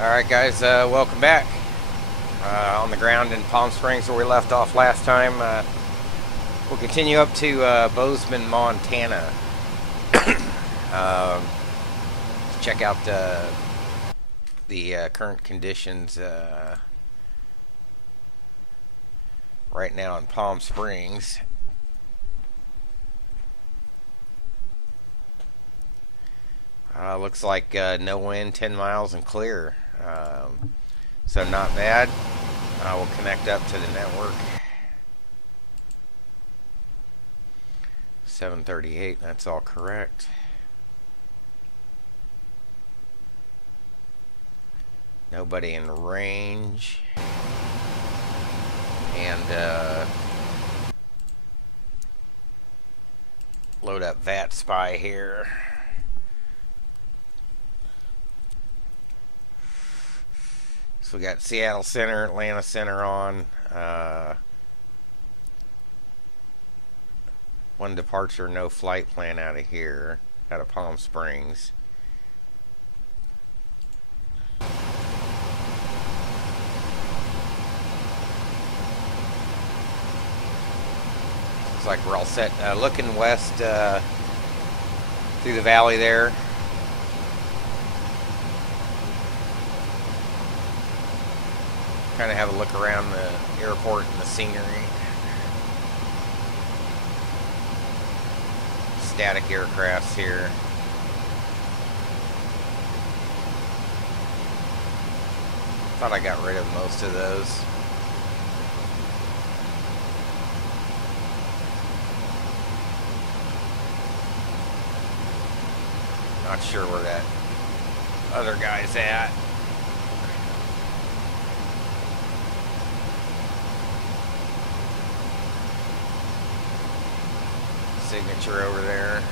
Alright guys, welcome back. On the ground in Palm Springs where we left off last time. We'll continue up to Bozeman, Montana. Check out the current conditions right now in Palm Springs. Looks like no wind, 10 miles and clear. So not bad. We'll connect up to the network. 738, that's all correct. Nobody in range. And load up Vatsim-Live here. So we got Seattle Center, Atlanta Center on. One departure, no flight plan out of here, out of Palm Springs. Looks like we're all set. Looking west through the valley there. Kind of have a look around the airport and the scenery. Static aircrafts here. Thought I got rid of most of those. Not sure where that other guy's at. Signature over there.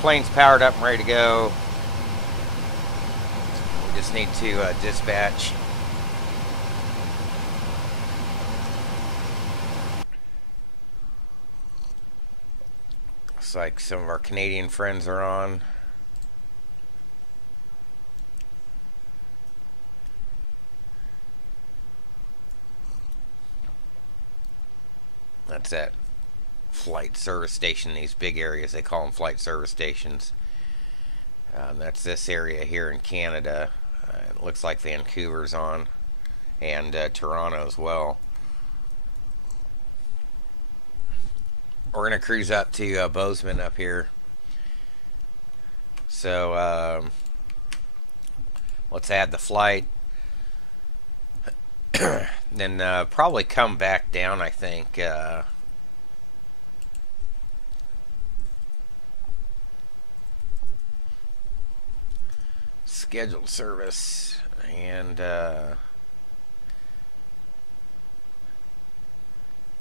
Plane's powered up and ready to go. We just need to dispatch. Looks like some of our Canadian friends are on. That's that flight service station, these big areas, they call them flight service stations. That's this area here in Canada. It looks like Vancouver's on, and Toronto as well. We're going to cruise up to Bozeman up here. So let's add the flight. Then probably come back down, I think. Scheduled service. And I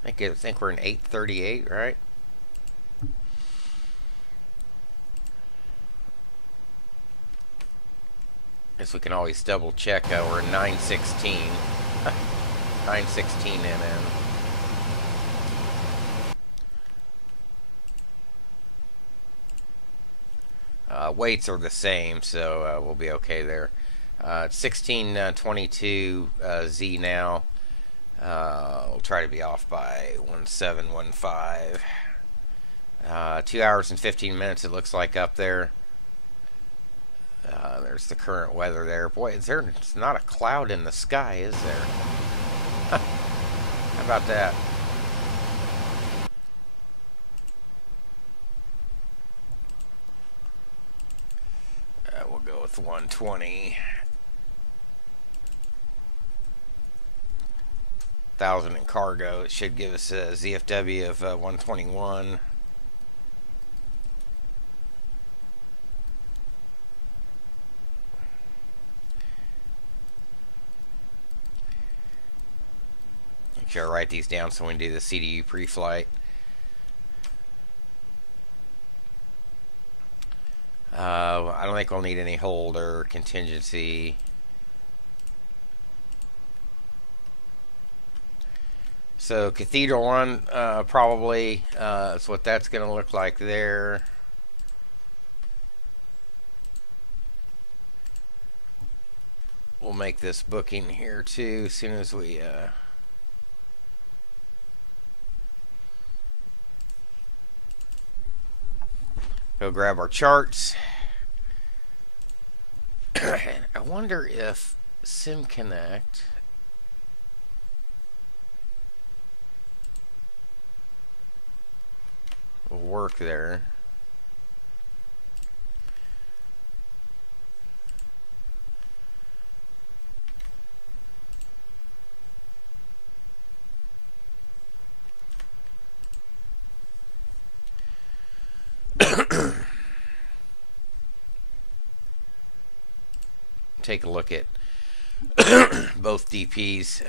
think we're in 838, right? Guess we can always double check. We're in 916. 916 NN. Weights are the same, so we'll be okay there. 1622 Z now. We'll try to be off by 1715. 2 hours and 15 minutes it looks like up there. There's the current weather there. Boy, it's not a cloud in the sky, is there? How about that? We'll go with 120. 1,000 in cargo. It should give us a ZFW of 121. Make sure I write these down so we can do the CDU pre-flight. I don't think we'll need any hold or contingency. So Cathedral 1 probably is what that's going to look like there. We'll make this booking here too as soon as we go grab our charts. I wonder if SimConnect will work there. Take a look at both DPs.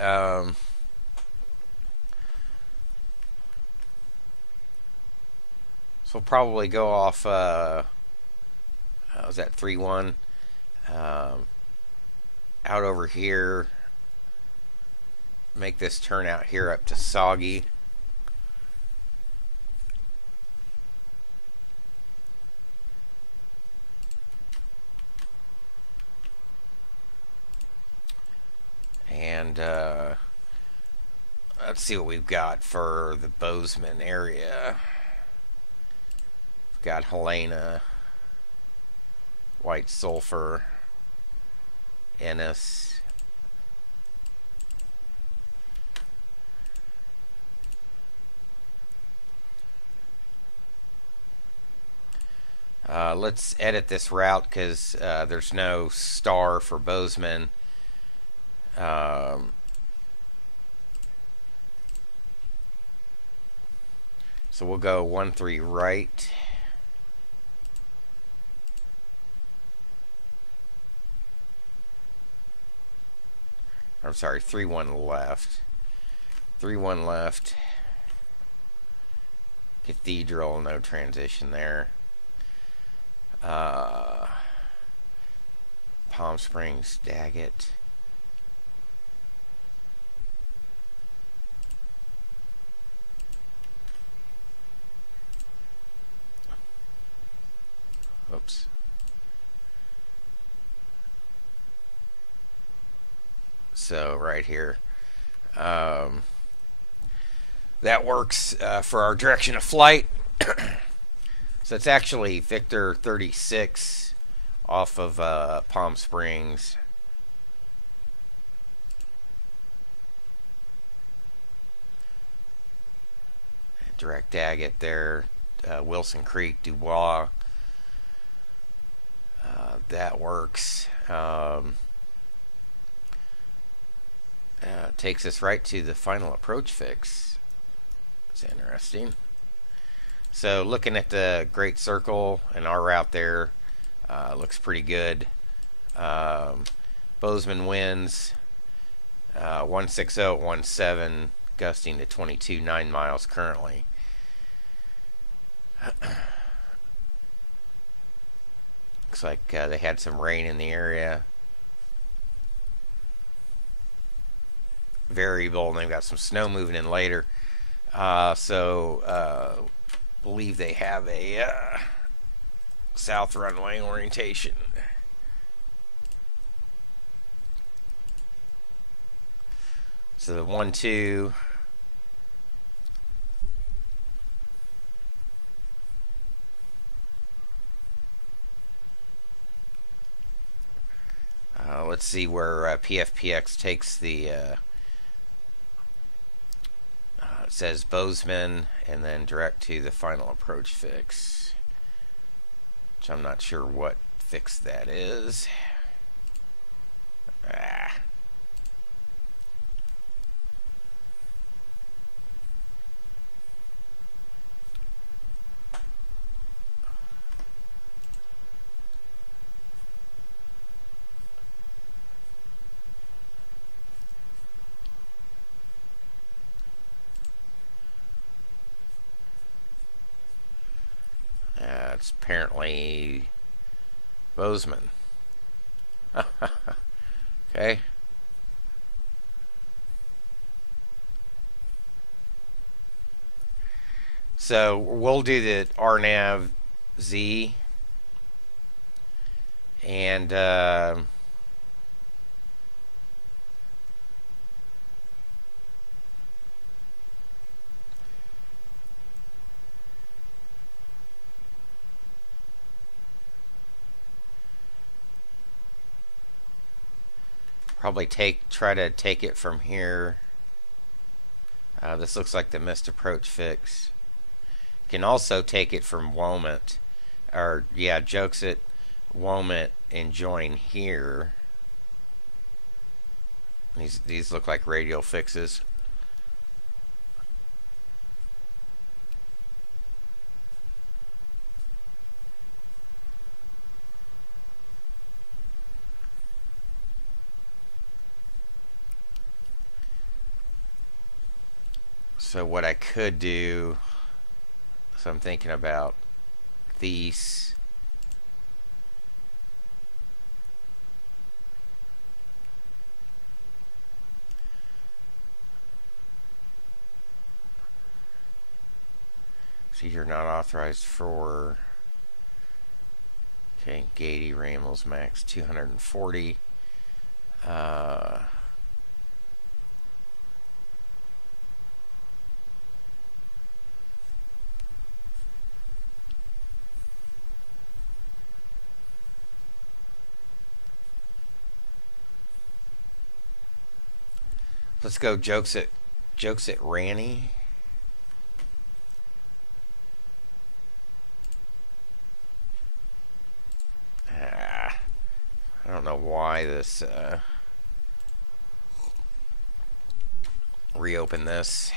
So we'll probably go off, was that 3-1? Out over here. Make this turn out here up to Soggy. And let's see what we've got for the Bozeman area. We've got Helena, White Sulphur, Ennis. Let's edit this route because there's no star for Bozeman. So we'll go 1-3 right. I'm sorry, 3-1 left. 3-1 left. Cathedral, no transition there. Palm Springs, Daggett. Oops. So right here, that works for our direction of flight. So it's actually Victor 36 off of Palm Springs. Direct Daggett there, Wilson Creek, Dubois. That works. Takes us right to the final approach fix. It's interesting. So looking at the Great Circle and our route there, looks pretty good. Bozeman winds 160 at 17, gusting to 22, 9 miles currently. Looks like they had some rain in the area. Variable, and they've got some snow moving in later. Believe they have a south runway orientation. So the 1-2. Let's see where PFPX takes the. It says Bozeman, and then direct to the final approach fix, which I'm not sure what fix that is. It's apparently Bozeman. Okay. So we'll do the RNAV Z, and probably try to take it from here. This looks like the missed approach fix. Can also take it from Womit, or yeah, jokes it, Womit, and join here. These look like radial fixes. So what I could do, so I'm thinking about these. So you're not authorized for, okay, Gady Ramos max 240. Let's go jokes at Ranny. I don't know why this reopen this.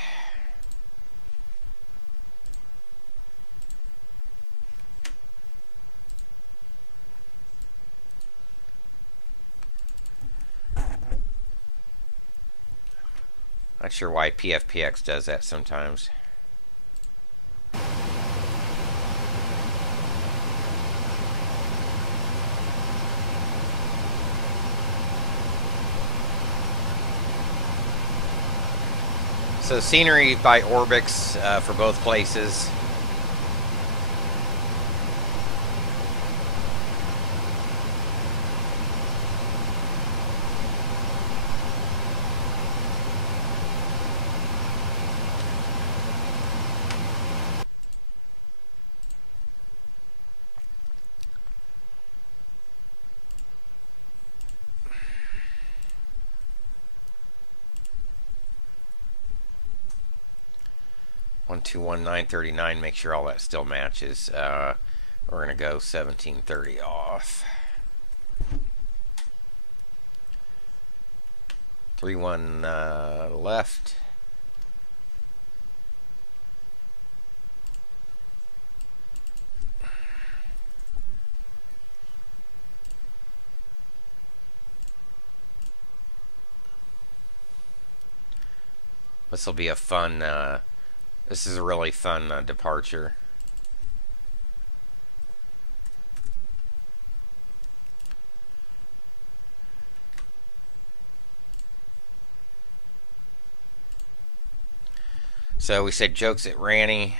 Not sure why PFPX does that sometimes. So scenery by ORBX for both places. One two one 939. Make sure all that still matches. We're gonna go 1730 off. 31 left. This will be a fun. This is a really fun departure. So we said jokes at Ranny.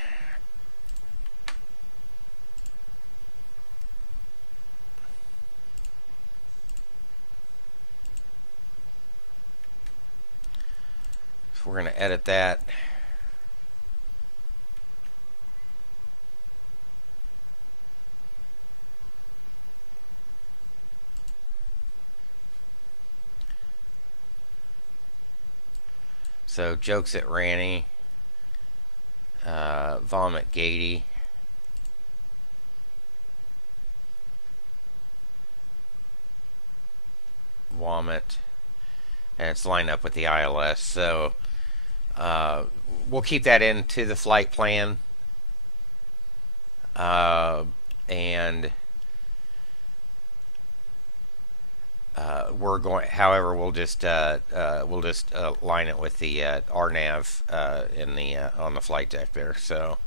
So we're going to edit that. So jokes at Ranny. Vomit Gady. Vomit. And it's lined up with the ILS. So we'll keep that into the flight plan. And we're going. However, we'll just line it with the RNAV in the on the flight deck there. So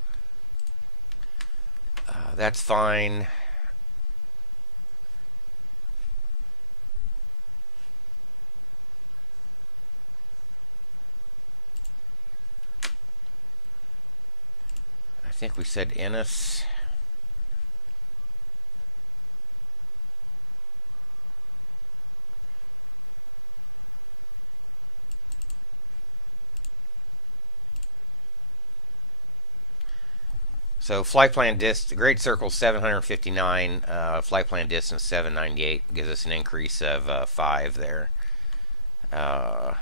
that's fine. think we said Ennis. So flight plan distance, grade circle 759, flight plan distance 798, gives us an increase of 5 there. If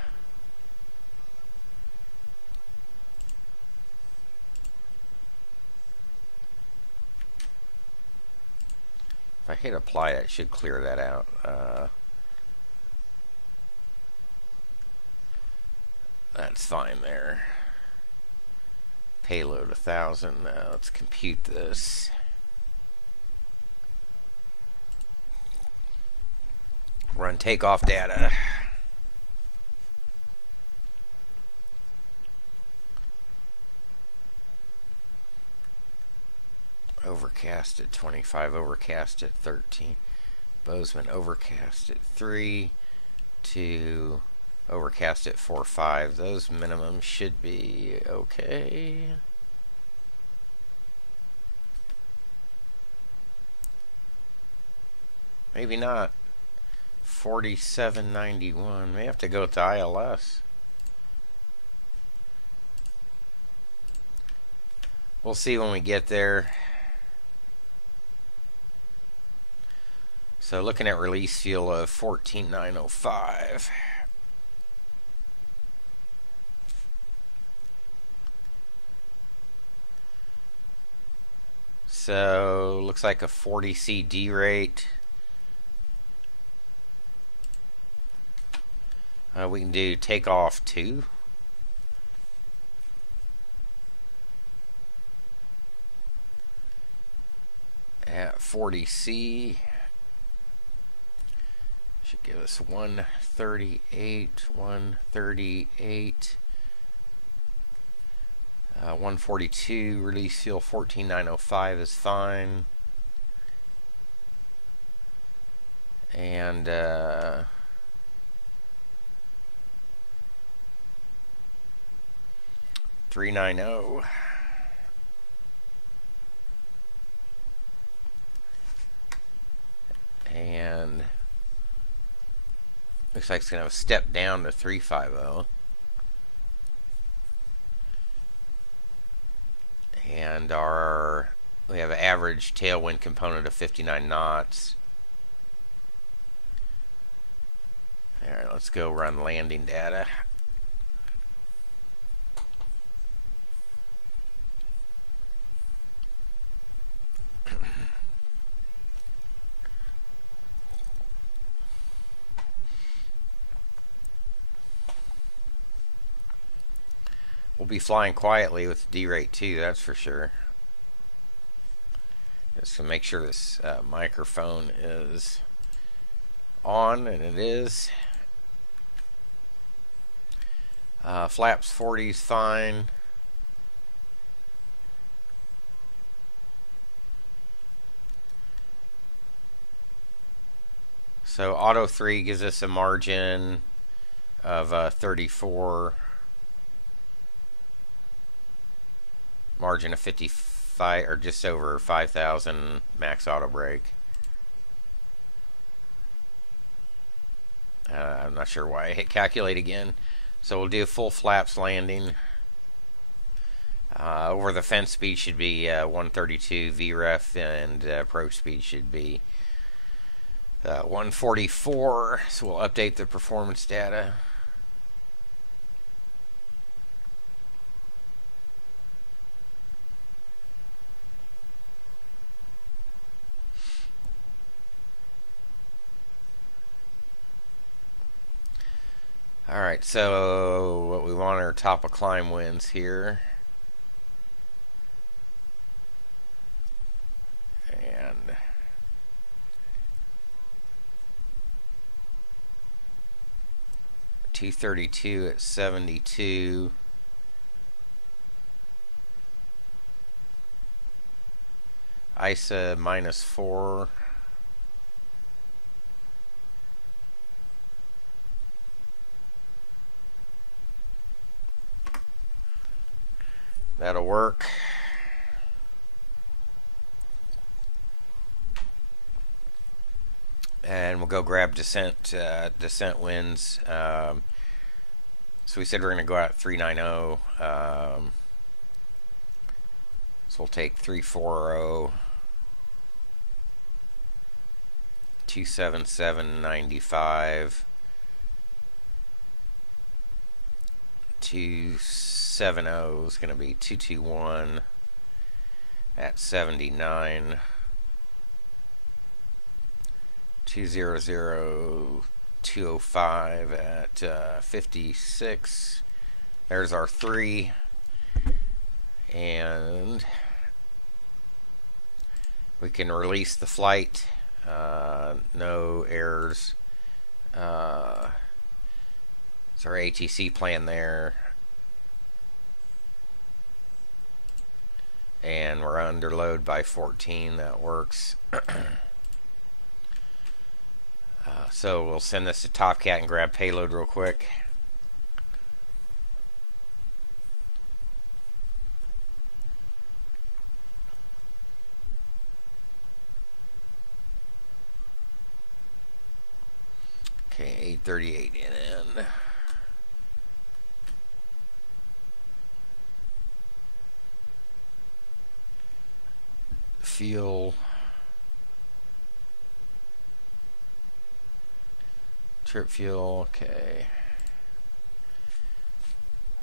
I hit apply, it should clear that out. That's fine there. Payload 1000. Let's compute this. Run takeoff data. Overcast at 25, overcast at 13. Bozeman overcast at 3, 2, overcast at 4, 5. Those minimums should be okay. Maybe not. 4791. May have to go with the ILS. We'll see when we get there. So looking at release fuel of 14,905. So looks like a 40 CD rate. We can do takeoff 2. At 40 C. Should give us 138, 138, 142. Release fuel 14,905 is fine. And 390. And looks like it's going to have a step down to 350. And we have an average tailwind component of 59 knots. Alright, let's go run landing data. We'll be flying quietly with the D-rate too, that's for sure. Just to make sure this microphone is on, and it is. Flaps 40 is fine. So auto 3 gives us a margin of 34. Margin of 55, or just over 5,000 max auto brake. I'm not sure why I hit calculate again. So we'll do full flaps landing. Over the fence speed should be 132 VREF, and approach speed should be 144. So we'll update the performance data. Alright, so what we want are top of climb winds here. And 232 at 72. ISA -4. That'll work. go grab descent winds. So we said we're going to go out at 390. So we'll take 340, 277.95, 270 is going to be 221 at 79, 200, 205 at 56. There's our 3, and we can release the flight. No errors. It's our ATC plan there, and we're under load by 14. That works. So we'll send this to TOPCAT and grab payload real quick. Okay, 838 in. Fuel. Trip fuel, okay.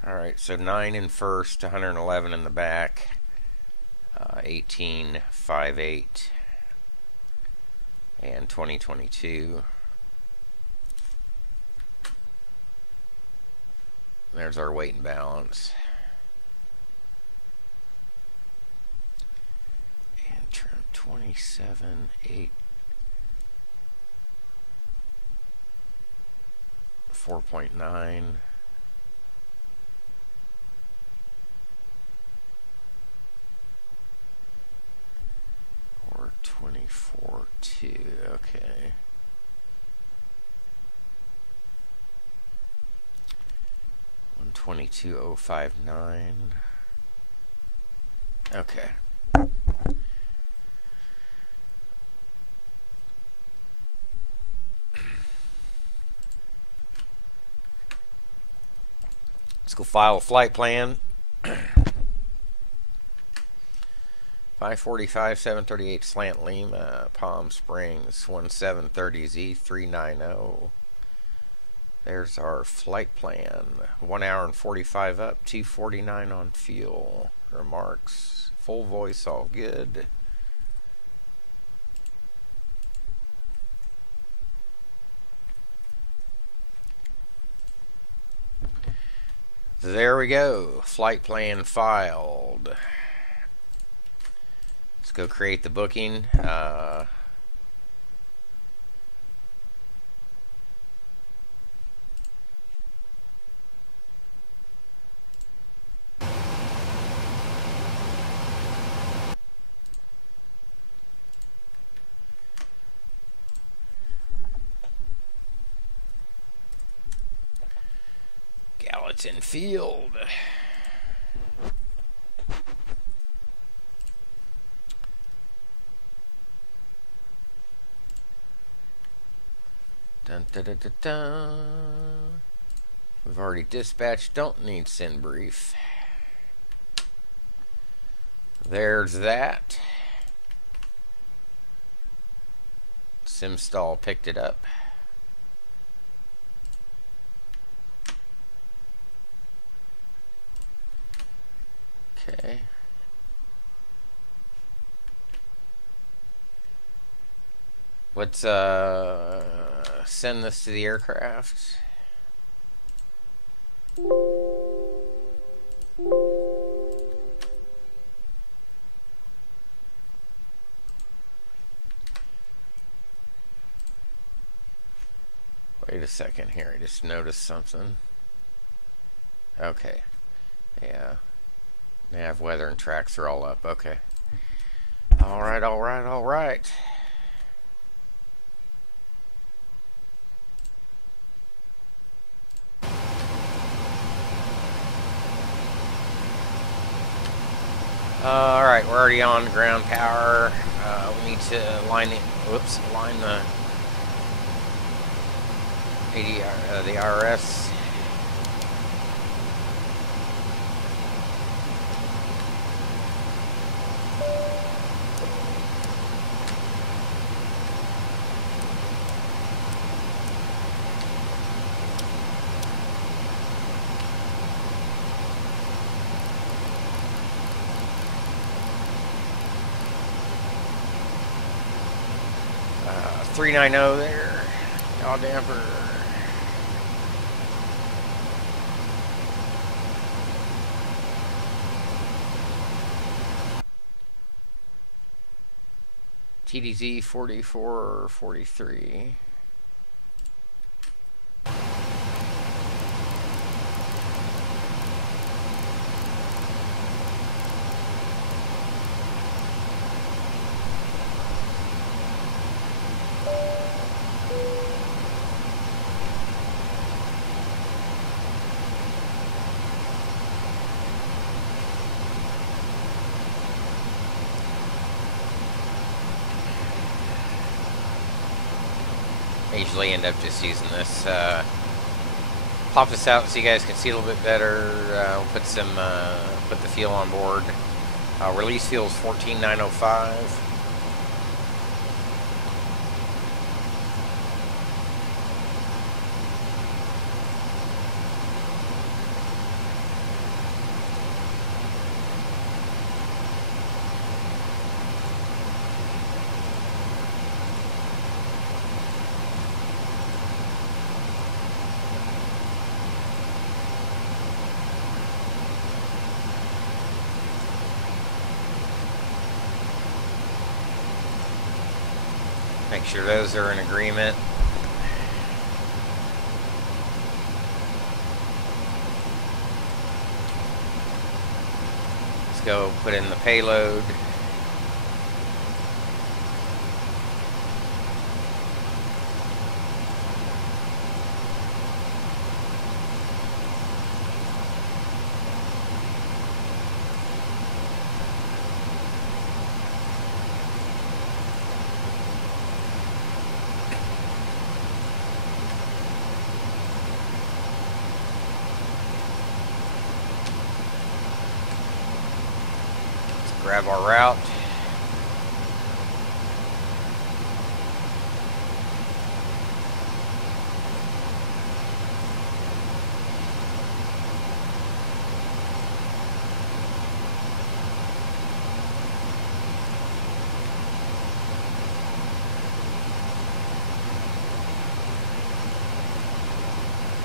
Alright, so 9 in first, 111 in the back, 1858, and 2022. There's our weight and balance. And trim 27, 8. 4.9. Or 24.2. Okay. One 22.059. Okay. Let's go file a flight plan. 545, 738 Slant Lima, Palm Springs, 1730Z 390. There's our flight plan. 1 hour and 45 up, 249 on fuel. Remarks, full voice, all good. There we go. Flight plan filed. Let's go create the booking. Gallatin Field. Dun, dun, dun, dun, dun. We've already dispatched, don't need send brief. There's that. SimStall picked it up. Okay. Let's send this to the aircraft. Wait a second here, I just noticed something. Okay. Yeah. Nav, weather, and tracks are all up. Okay. Alright, alright, alright. Alright, we're already on ground power. We need to line the the IRS. Uh, 390 there, yaw damper. TDZ 44 or 43. I usually end up just using this. Pop this out so you guys can see a little bit better. Put the fuel on board. Release fuel is 14,905. Make sure those are in agreement. Let's go put in the payload. Grab our route.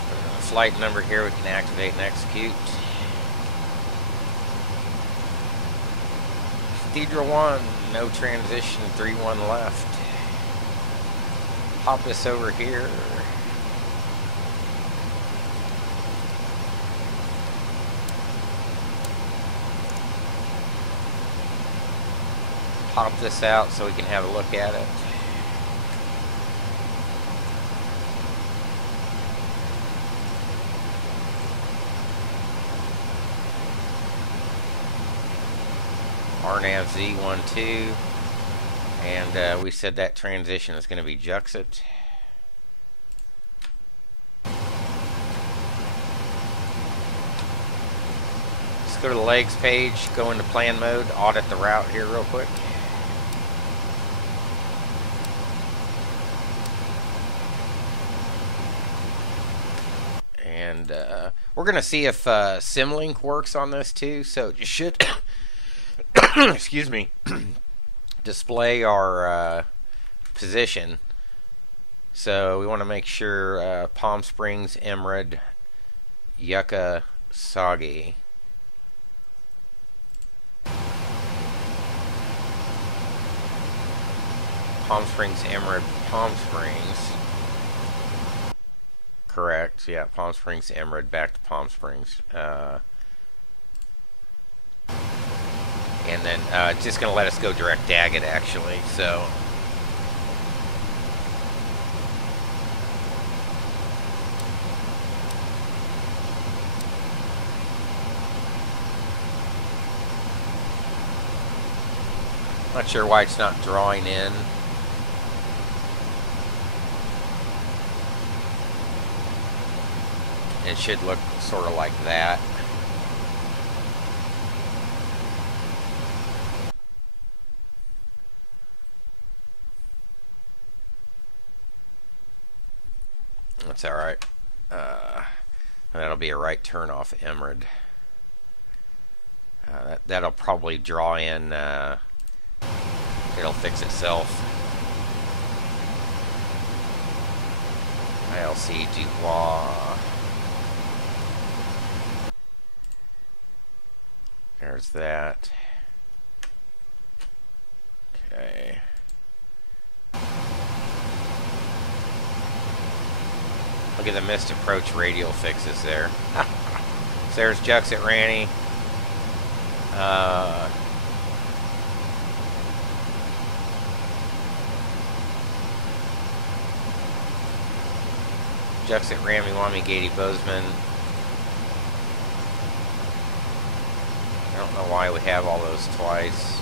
Put in a flight number here we can activate and execute. Cathedral 1, no transition, 3-1 left. Pop this over here. Pop this out so we can have a look at it. RNAV Z12, and we said that transition is going to be Juxit. Let's go to the legs page, go into plan mode, audit the route here real quick. And we're going to see if Symlink works on this too, so you should excuse me, display our position. So we want to make sure Palm Springs, Emerald, Yucca, Sagi. Palm Springs, Emerald, Palm Springs. Correct, yeah, Palm Springs, Emerald, back to Palm Springs. And then it's just going to let us go direct Daggett, actually. So not sure why it's not drawing in. It should look sort of like that. That's alright. That'll be a right turn off Emerald. That'll probably draw in, it'll fix itself. ILC Dubois. There's that. Okay. Look at the missed approach radial fixes there. So there's Jux at Ranny. Jux at Ramy Wami Kpsp-Kbzn. I don't know why we have all those twice.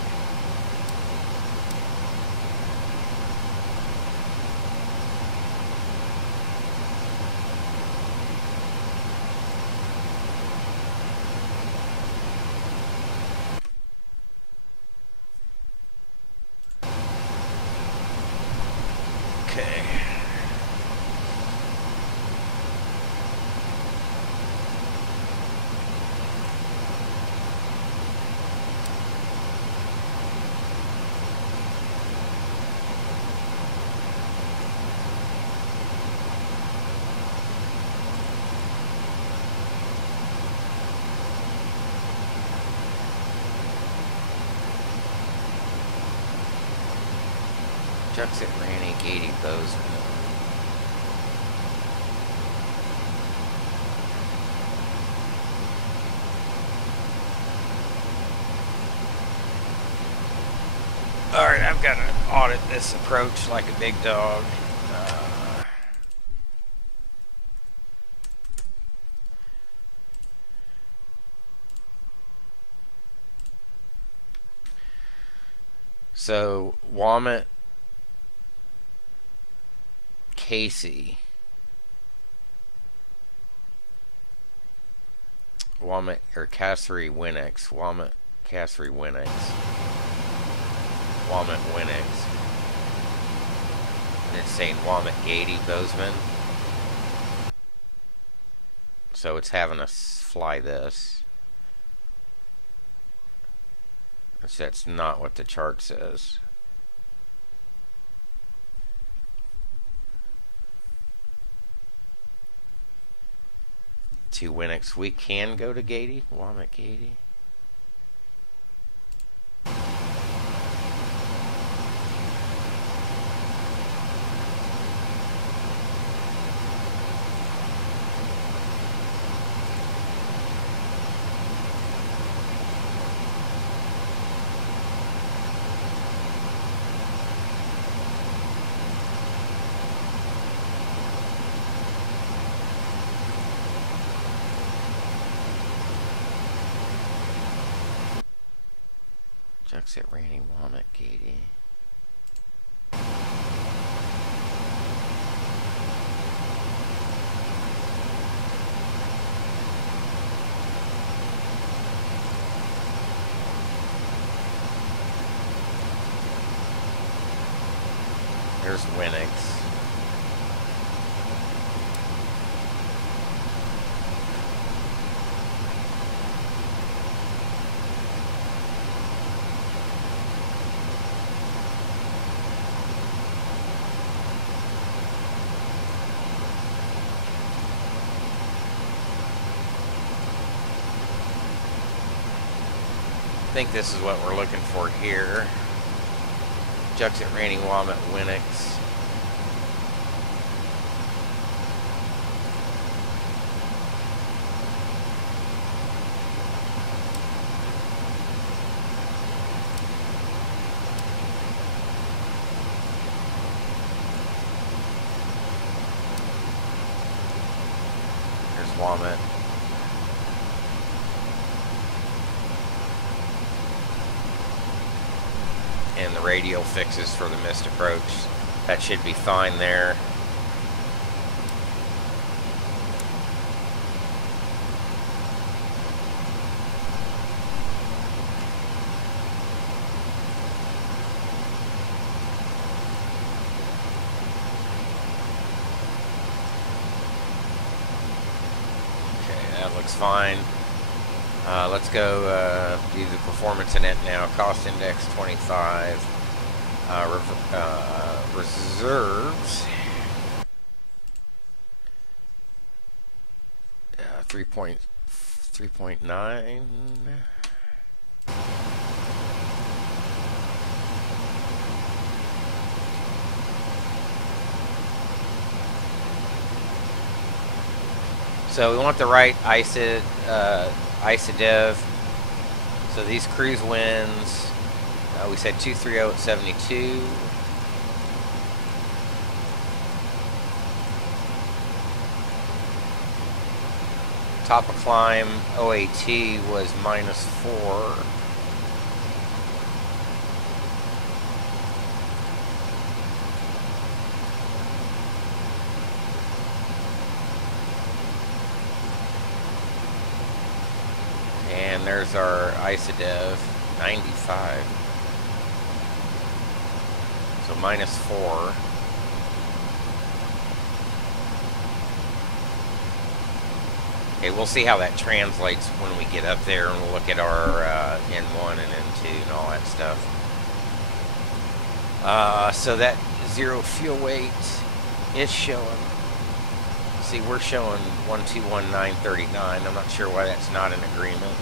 Okay. Jux at Ranny Kpsp-Kbzn. Alright, I've got to audit this approach like a big dog. So, Womit Casey. Womit or Cassary Winx. Womit Cassary Winx. Womit Winx. And it's saying Womit Kpsp-Kbzn. So it's having us fly this. That's not what the chart says. To Winx, we can go to Gady. Womit Gady. Jux at Ranny Womit Gady. There's Winx. I think this is what we're looking for here. Jux at Ranny Womit Winx. There's Womit. And the radial fixes for the missed approach. That should be fine there. looks fine. Let's go do the performance in it now. Cost index 25. Reserves 3.9. So we want the right ISODEV. So these cruise winds, we said 230 at 72. Top of climb OAT was -4. And there's our ISODEV, 95. So -4. Okay, we'll see how that translates when we get up there, and we'll look at our N1 and N2 and all that stuff. So that zero fuel weight is showing. See, we're showing 121,939. I'm not sure why that's not in agreement.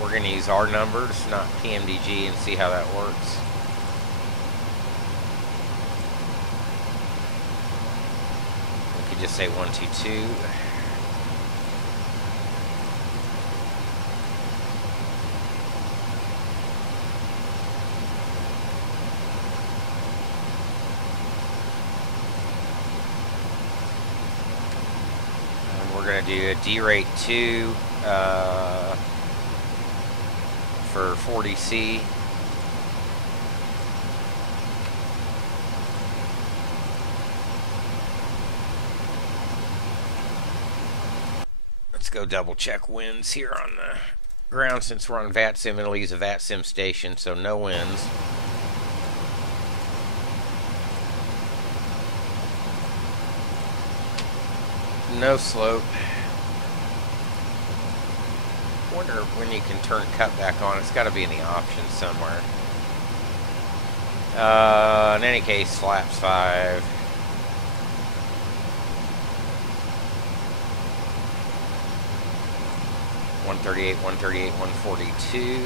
We're going to use our numbers, not PMDG, and see how that works. We could just say 122. We're going to do a D-rate 2 for 40C. Let's go double check winds here on the ground since we're on Vatsim. It'll use a Vatsim station, so no winds. No slope. Wonder when you can turn cutback on. It's got to be in the options somewhere. In any case, flaps 5. $138, $138, $142.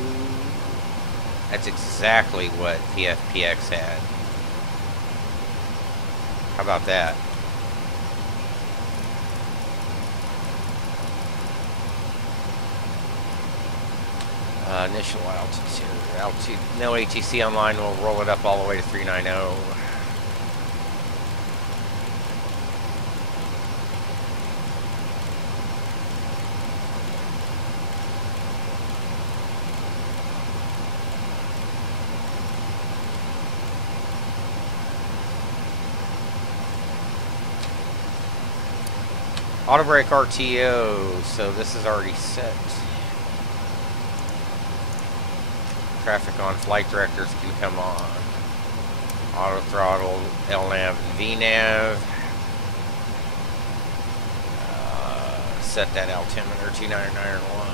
That's exactly what PFPX had. How about that? Initial altitude, no ATC online, we'll roll it up all the way to 390. Auto brake RTO, so this is already set. Traffic on, flight directors can come on. Auto throttle, LNAV and VNAV. Set that altimeter 2991.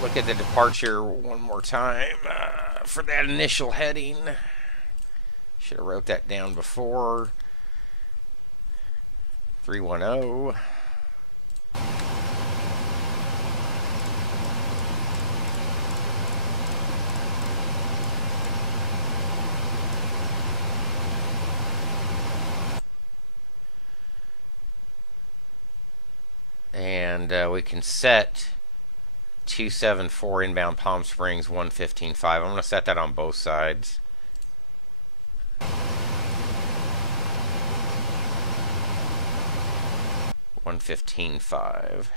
Look at the departure one more time for that initial heading. Should have wrote that down before. 310. And we can set 274 inbound Palm Springs 115.5. I'm going to set that on both sides. $115.5.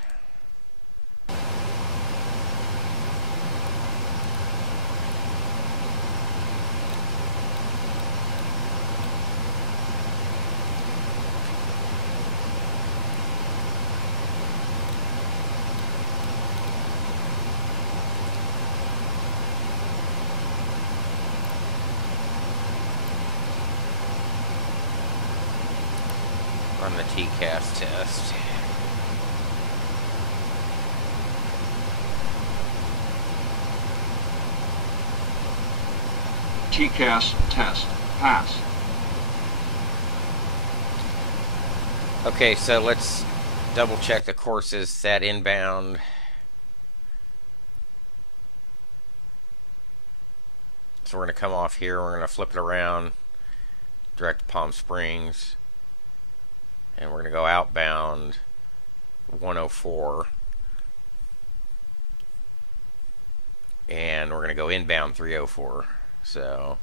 Run the TCAS test. TCAS test. Pass. Okay, so let's double check the courses set inbound. So we're going to come off here, we're going to flip it around, direct to Palm Springs, and we're going to go outbound 104, and we're going to go inbound 304. So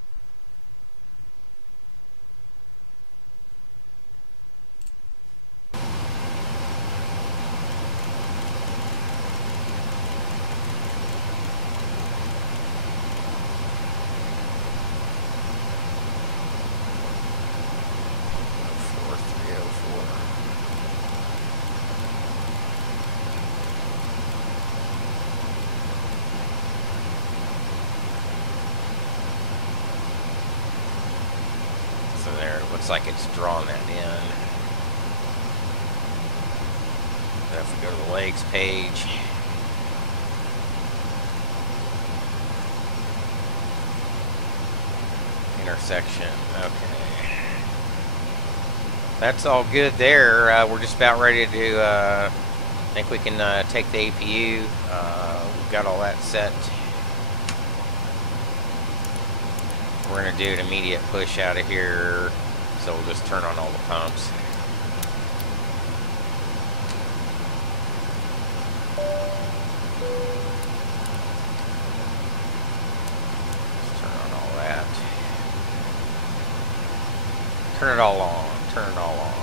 there, it looks like it's drawn that in. Now if we go to the legs page, intersection, okay. That's all good there. We're just about ready to, I think we can take the APU. We've got all that set. We're going to do an immediate push out of here, so we'll just turn on all the pumps. Just turn on all that. Turn it all on. Turn it all on.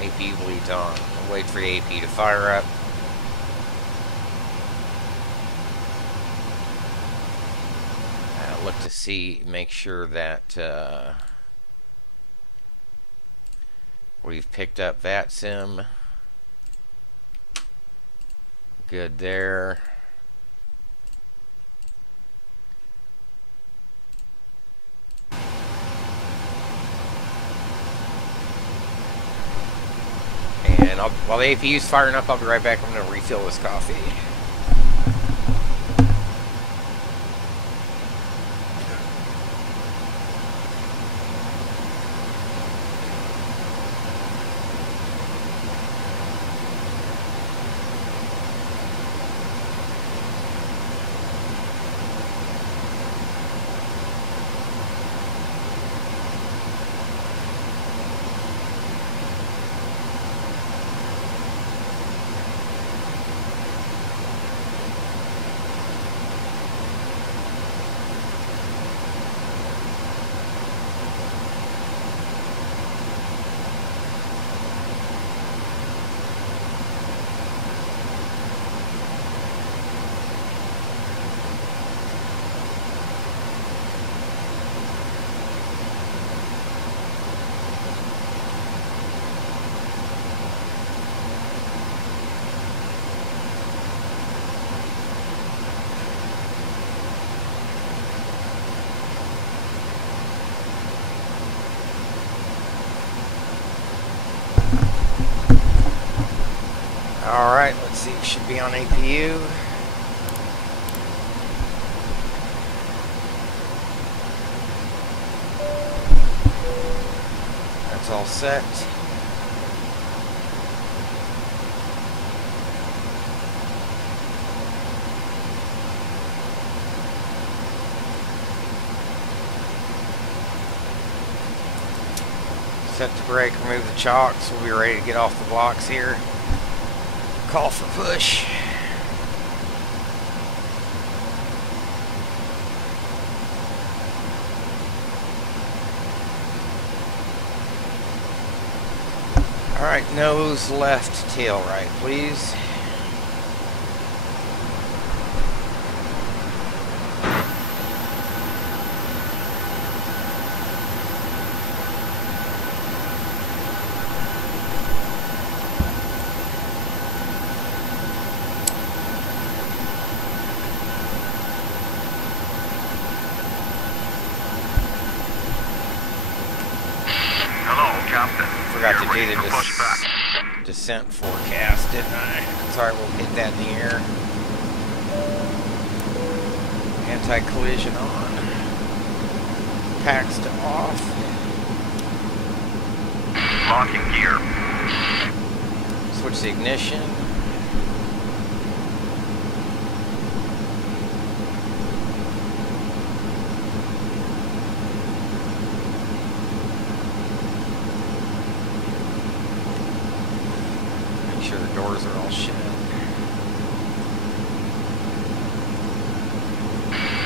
APU bleeds on. We'll wait for the APU to fire up. Look to see, make sure that we've picked up Vatsim. Good there. And while the APU is firing up, I'll be right back. I'm going to refill this coffee. Alright, let's see, it should be on APU. That's all set. Set the brake, remove the chocks. We'll be ready to get off the blocks here. Call for push. Alright, nose left, tail right, please. Hello, Captain. Forgot to You're do ready the for pushback. descent forecast, didn't I? It's alright, we'll hit that in the air. Anti-collision on. Packs to off. Locking gear. Switch the ignition. Make sure the doors are all shut.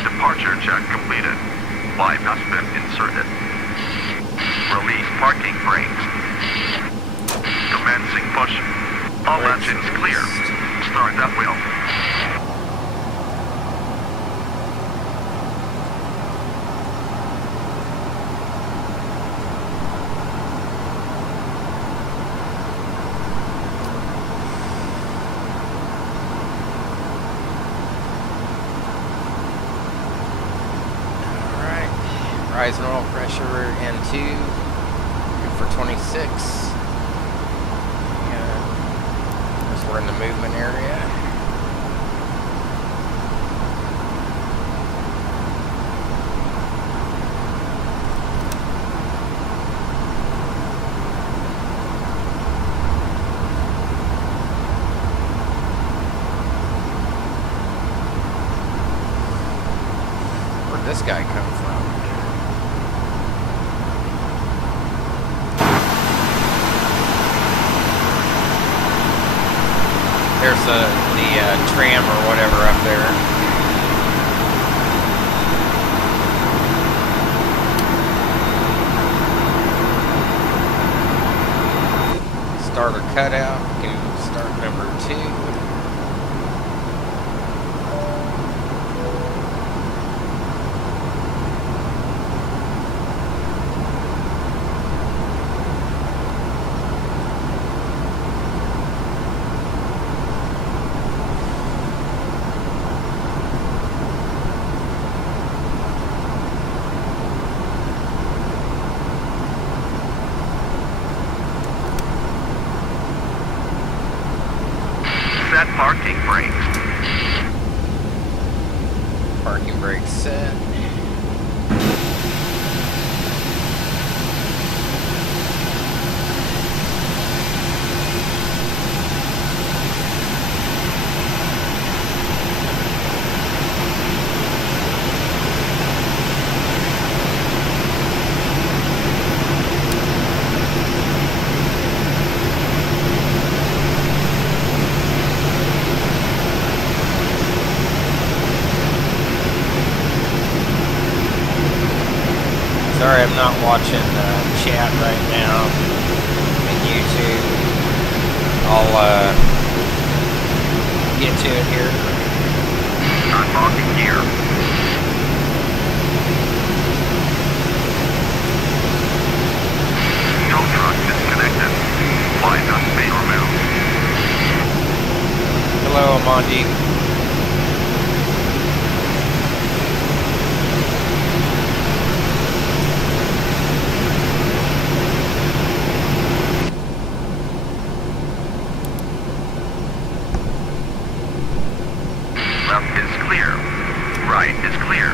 Departure check completed. Live has been inserted. Release parking brakes. Commencing push. All engines clear. Start that wheel. Rise in oil pressure N2, good for 26. And as we're in the movement area. Where'd this guy come from? There's the tram or whatever up there. Starter cutout. Can start number 2. Set parking brakes. Parking brake set. Sorry, I'm not watching chat right now in YouTube. I'll get to it here. Unlocking gear. No truck disconnected. Flight on main mount. Hello, Amandi. Left is clear. Right is clear.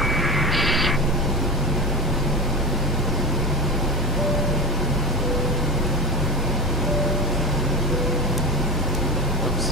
Oops.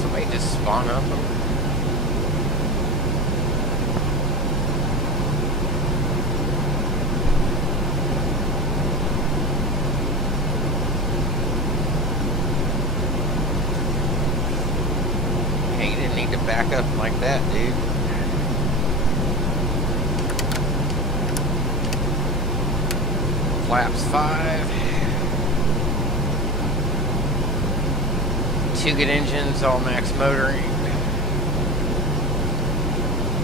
Somebody just spawn up them. Hey, you didn't need to back up like that, dude. Flaps 5. Two good engines, all max motoring.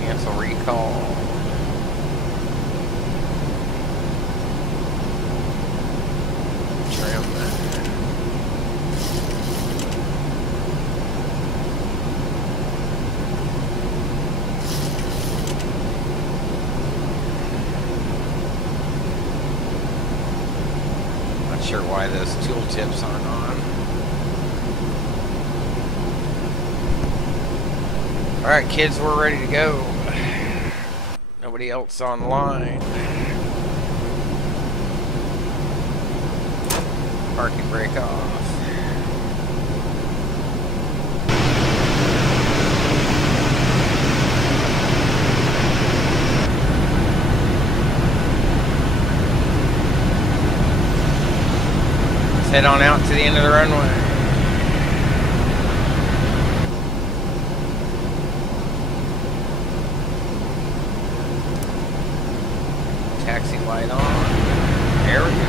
Cancel recall. Trim. Not sure why those tool tips aren't on. Alright kids, we're ready to go. Nobody else online. Parking brake off. Let's head on out to the end of the runway. Taxi light on. There we go.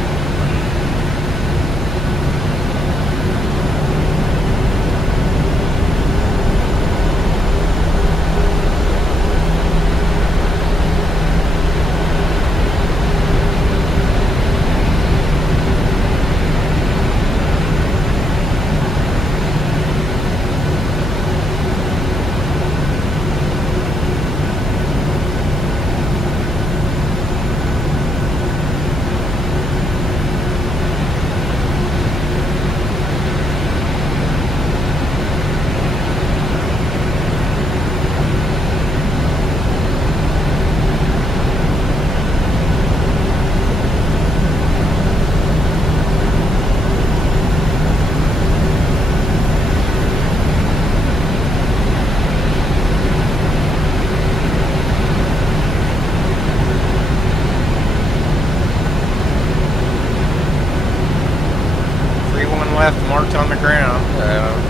Left marked on the ground.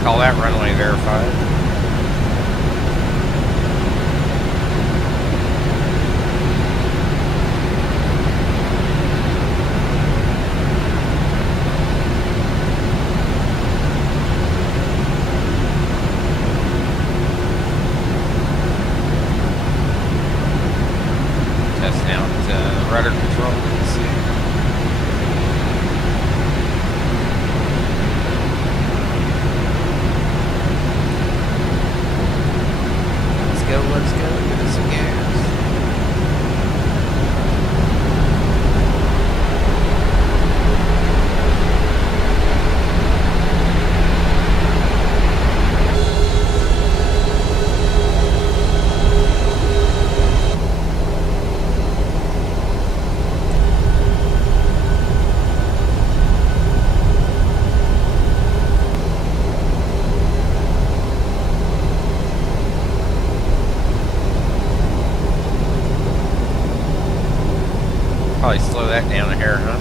Call that runway verified. Testing out rudder control. Let's see. Let's go, give it some gas. Probably slow that down a hair, huh?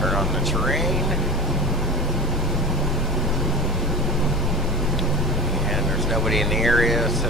Turn on the terrain. And there's nobody in the area, so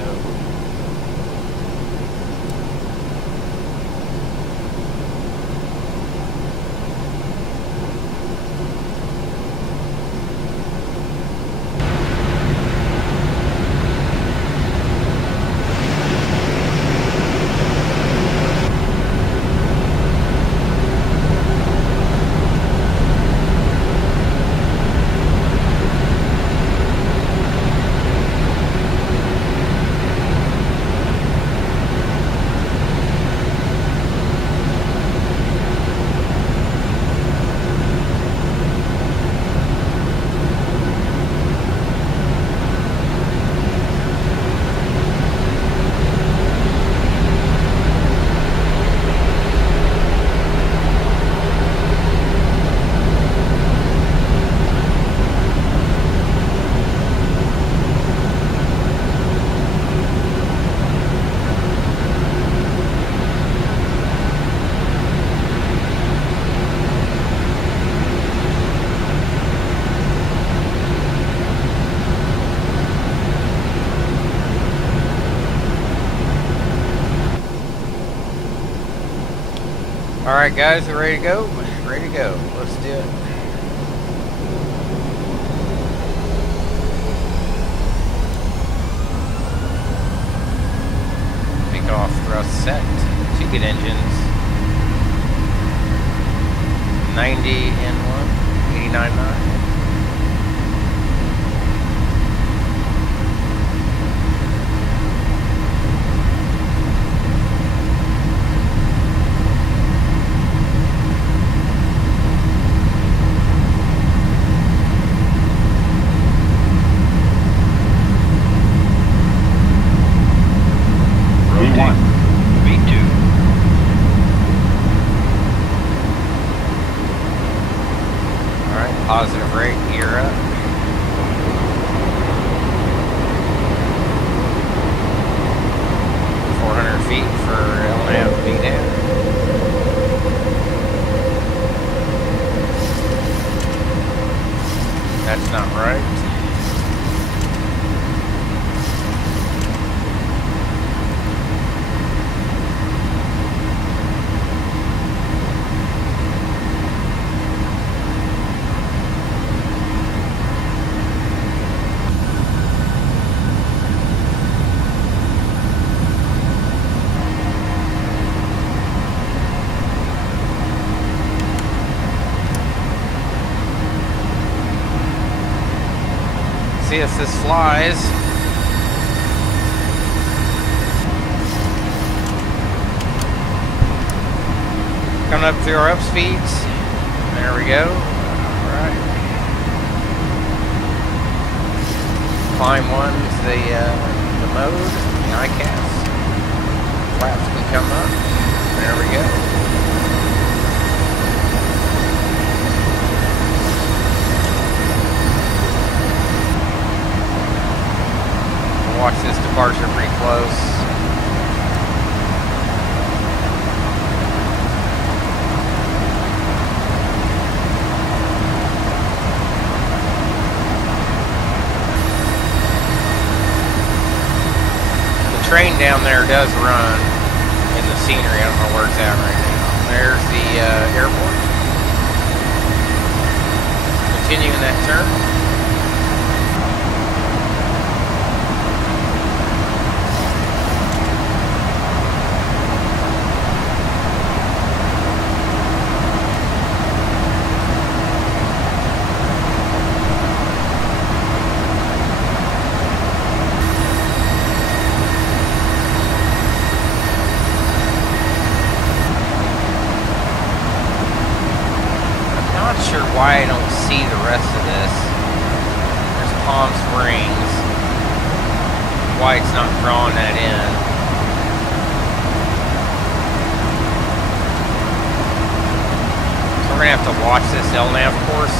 Alright guys, we're ready to go? Ready to go. Let's do it. Take off thrust set. 2 good engines. 90 N1, 89.9. Positive rate, gear up. Feet for LNAV V down. That's not right. See if this flies. Coming up through our up speeds. There we go. Alright. Climb 1's the mode, the ICAS. Flaps can come up. There we go. Watch this departure pretty close. The train down there does run in the scenery. I don't know where it's at right now. There's the airport. Continuing that turn. Why I don't see the rest of this. There's Palm Springs. Why it's not drawing that in. So we're gonna have to watch this LNAV course.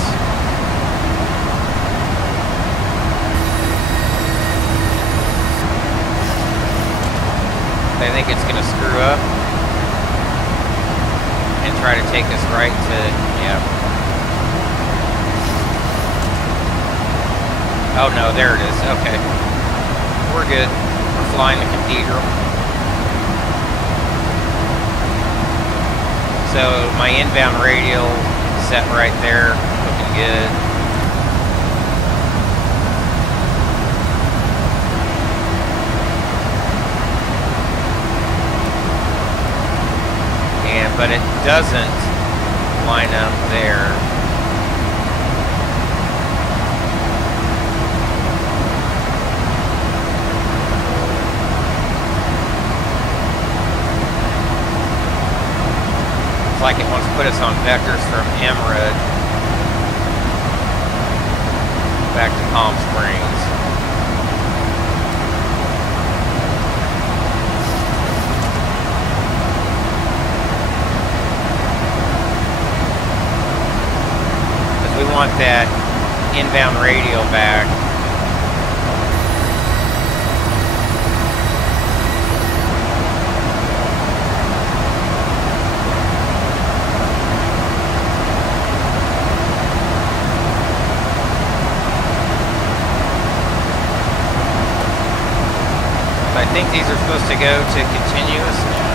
I think it's gonna screw up and try to take us right to, yeah. Oh no, there it is. Okay. We're good. We're flying the Cathedral. So my inbound radial set right there, looking good. But it doesn't line up there. Like it wants to put us on vectors from Emerald back to Palm Springs. Because we want that inbound radial back. I think these are supposed to go to continuous now.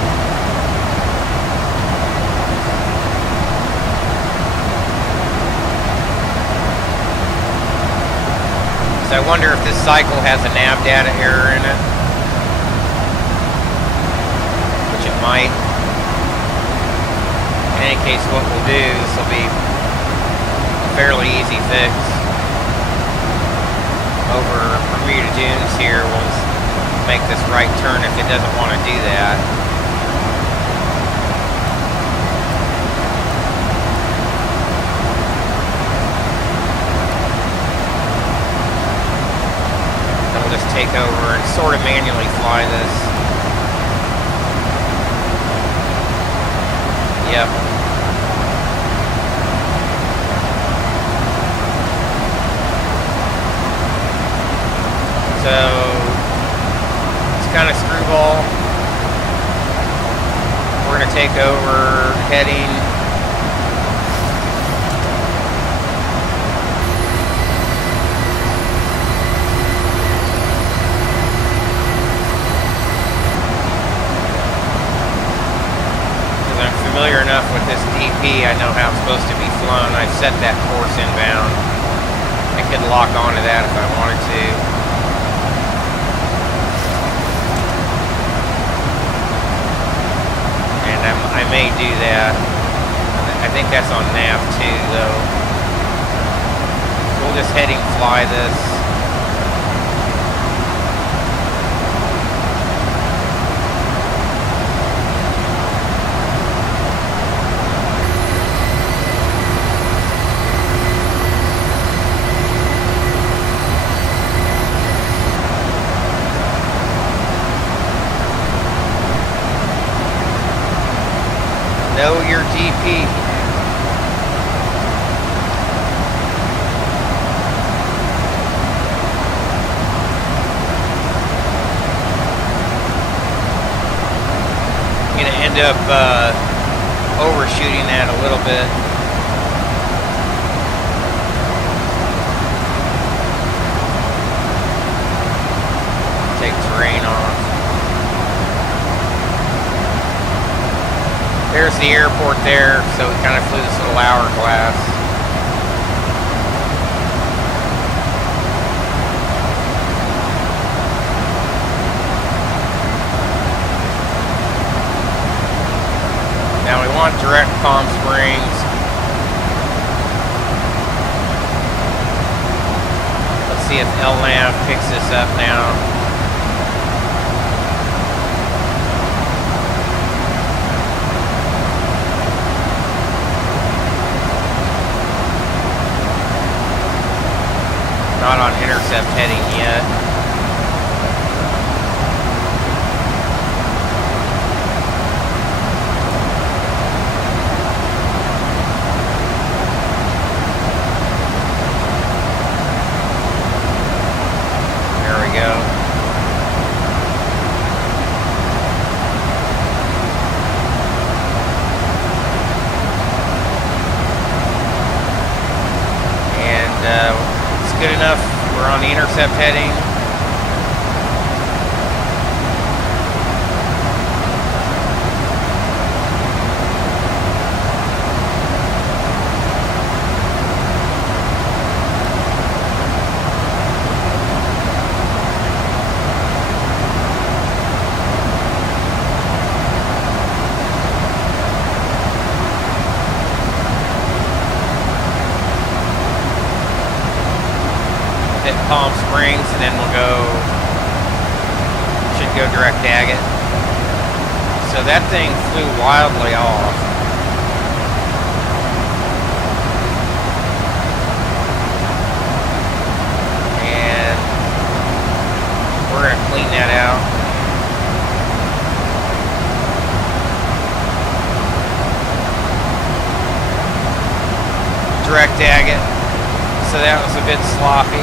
So I wonder if this cycle has a nav data error in it, which it might. In any case, what we'll do, this will be a fairly easy fix. Over Bermuda Dunes here, we'll make this right turn if it doesn't want to do that. Then we'll just take over and sort of manually fly this. Yep. So it's kind of screwball. We're going to take over heading because I'm familiar enough with this DP, I know how it's supposed to be flown. I've set that course inbound. I could lock onto that if I wanted to. I may do that. I think that's on nav 2 though. We'll just heading fly this. Know your DP. I'm going to end up overshooting that a little bit. Take terrain off. There's the airport there, so we kind of flew this little hourglass. Now we want direct Palm Springs. Let's see if LNAV picks this up now. Not on intercept heading yet. There we go. And good enough. We're on the intercept heading. Palm Springs, and then we'll should go direct Daggett. So that thing flew wildly off. And we're going to clean that out. Direct Daggett. So that was a bit sloppy.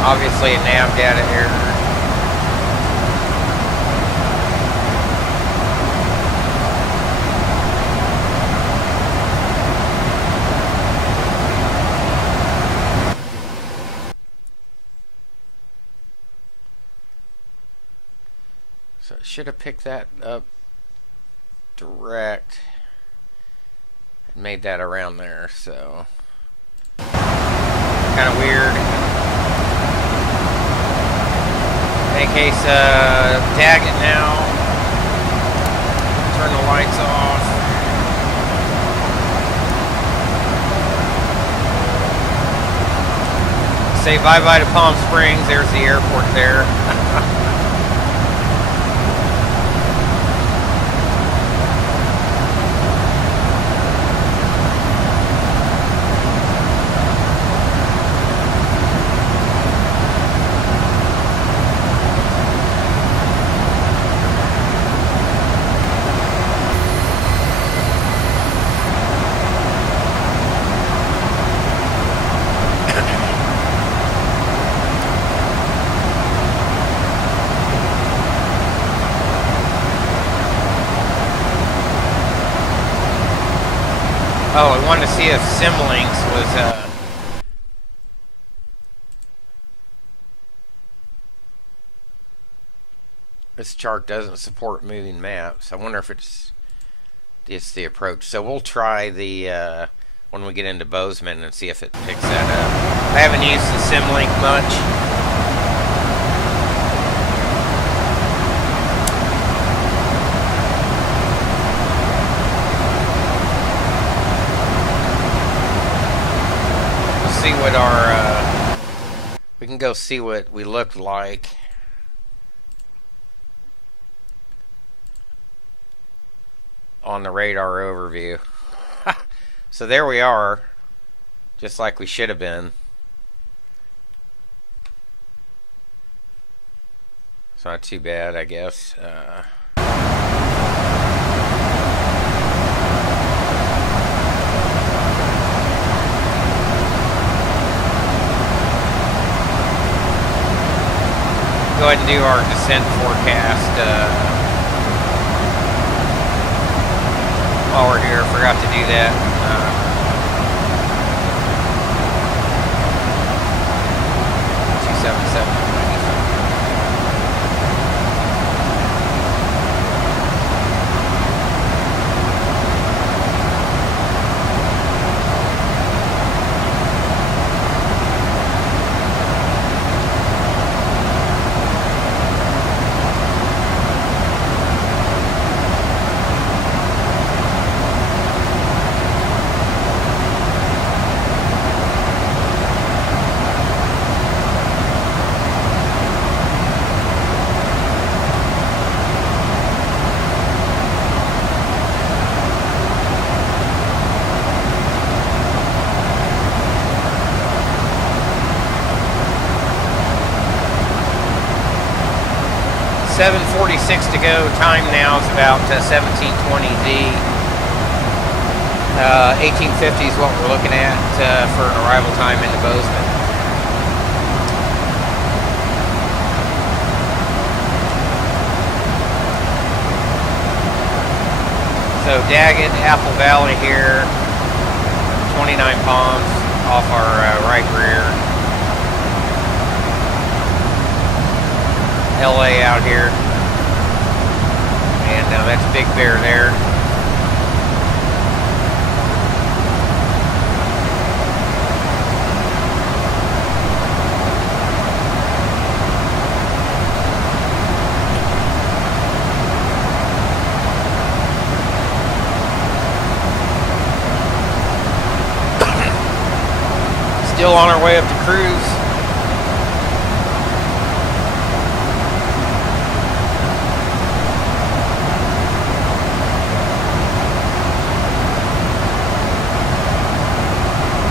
Obviously a nav data error. So it should have picked that up direct and made that around there, so kind of weird. In any case, tag it now. Turn the lights off. Say bye-bye to Palm Springs. There's the airport there. Oh, I wanted to see if Simlinks was, this chart doesn't support moving maps. I wonder if it's the approach. So we'll try the, when we get into Bozeman and see if it picks that up. I haven't used the Simlink much. See what our we can go see what we looked like on the radar overview. So there we are, just like we should have been. It's not too bad, I guess. Go ahead and do our descent forecast while we're here. Forgot to do that. 277. .46 to go. Time now is about 17:20Z. 1850 is what we're looking at for an arrival time into Bozeman. So Daggett, Apple Valley here, 29 Palms off our right rear. LA out here, and that's Big Bear there. Still on our way up to cruise.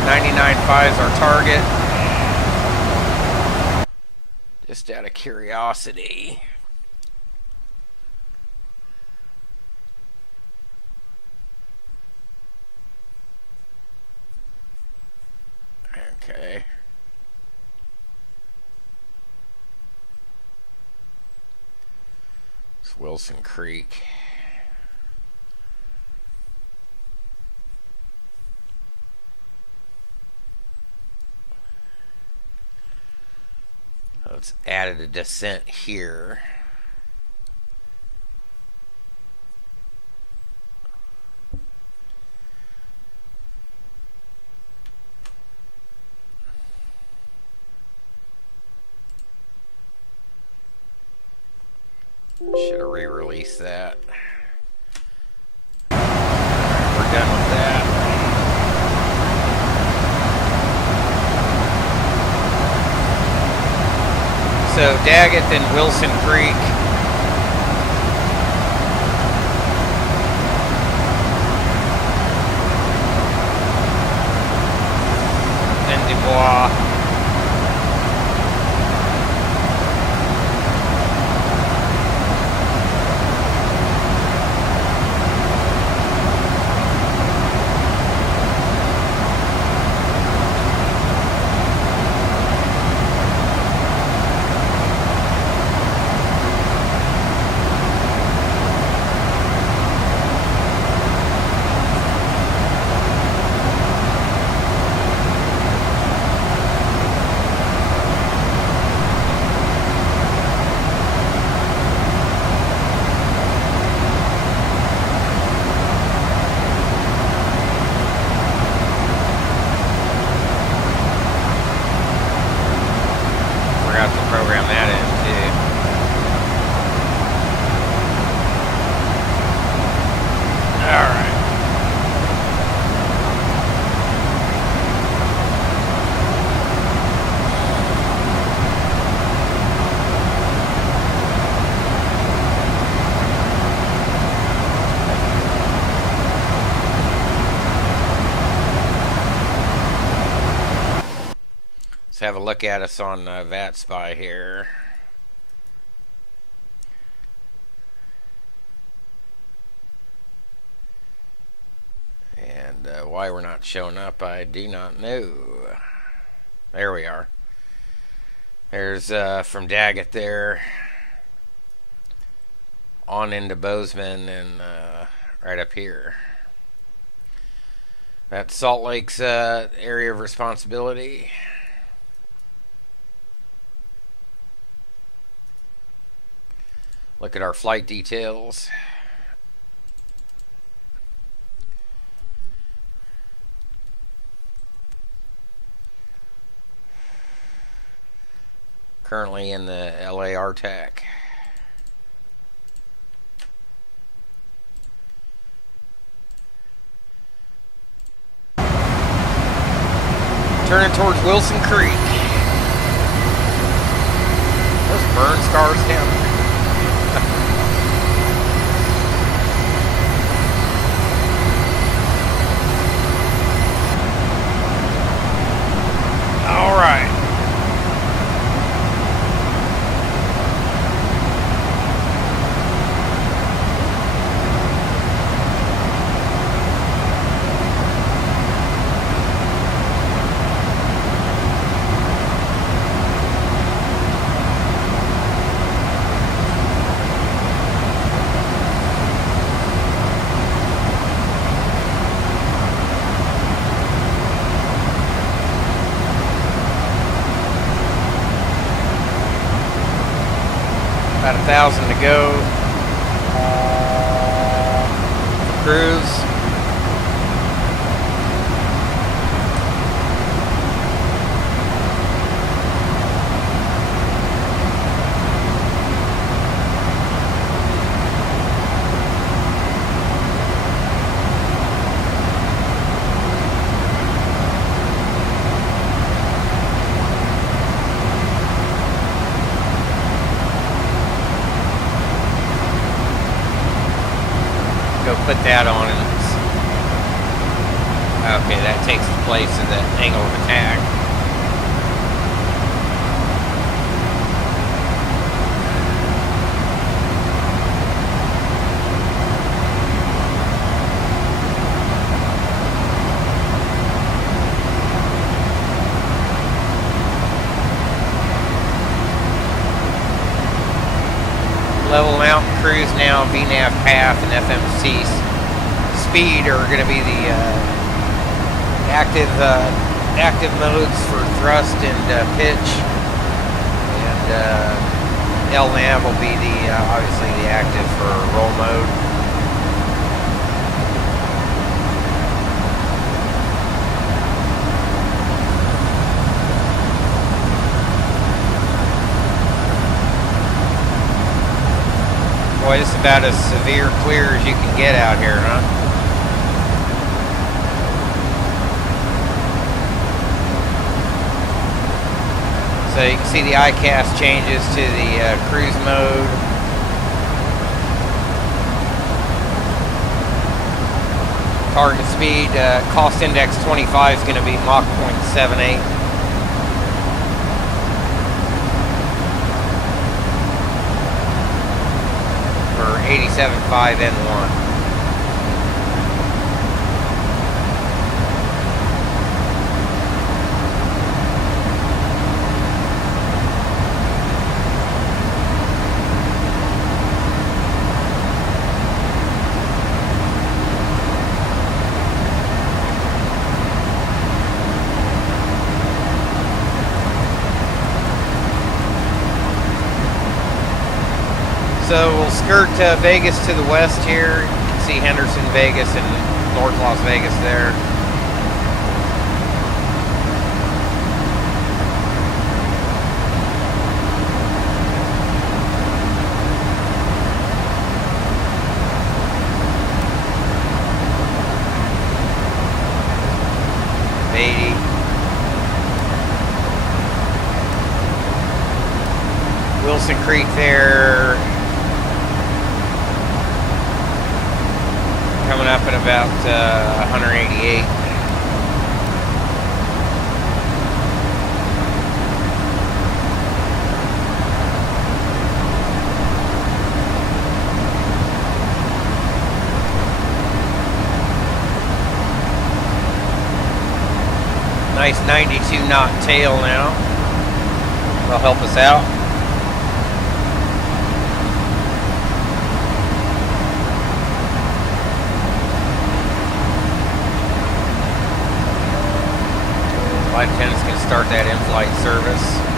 .995 is our target. Just out of curiosity. Okay. It's Wilson Creek. Let's add a descent here. Should have re-released that. We're done with that. So Daggett and Wilson Creek. Then Dubois. Let's have a look at us on Vatsim here. And why we're not showing up, I do not know. There we are. There's from Daggett there on into Bozeman and right up here. That's Salt Lake's area of responsibility. Look at our flight details. Currently in the LA RTAC. Turning towards Wilson Creek. Those burn scars down there. All right. About 1,000 to go. Cruise. Put that on and okay, that takes the place of the angle of attack. Level mountain cruise now, VNAV path and FMC speed are going to be the active modes for thrust and pitch, and LNAV will be the obviously the active for roll mode. Boy, this is about as severe clear as you can get out here, huh? So you can see the ICAS changes to the cruise mode. Target speed, cost index 25 is going to be Mach 0.78. For 87.5 N1. So we'll skirt Vegas to the west here. You can see Henderson, Vegas, and North Las Vegas there. Wilson Creek there. Coming up at about 188. Nice 92 knot tail now. That'll help us out. Flight attendant's going to start that in-flight service.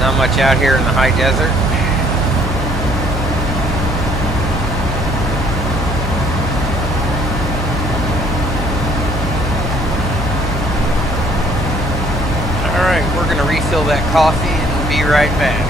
Not much out here in the high desert. Alright, we're going to refill that coffee and we'll be right back.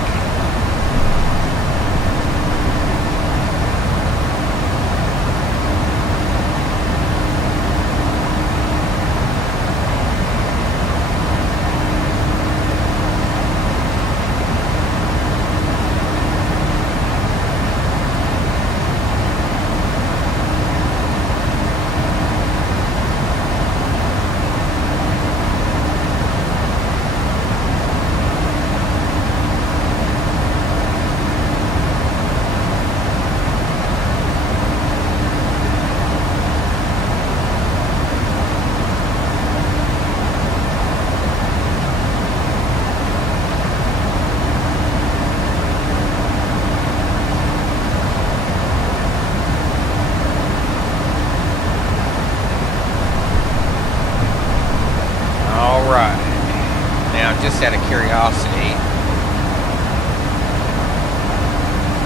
Just out of curiosity,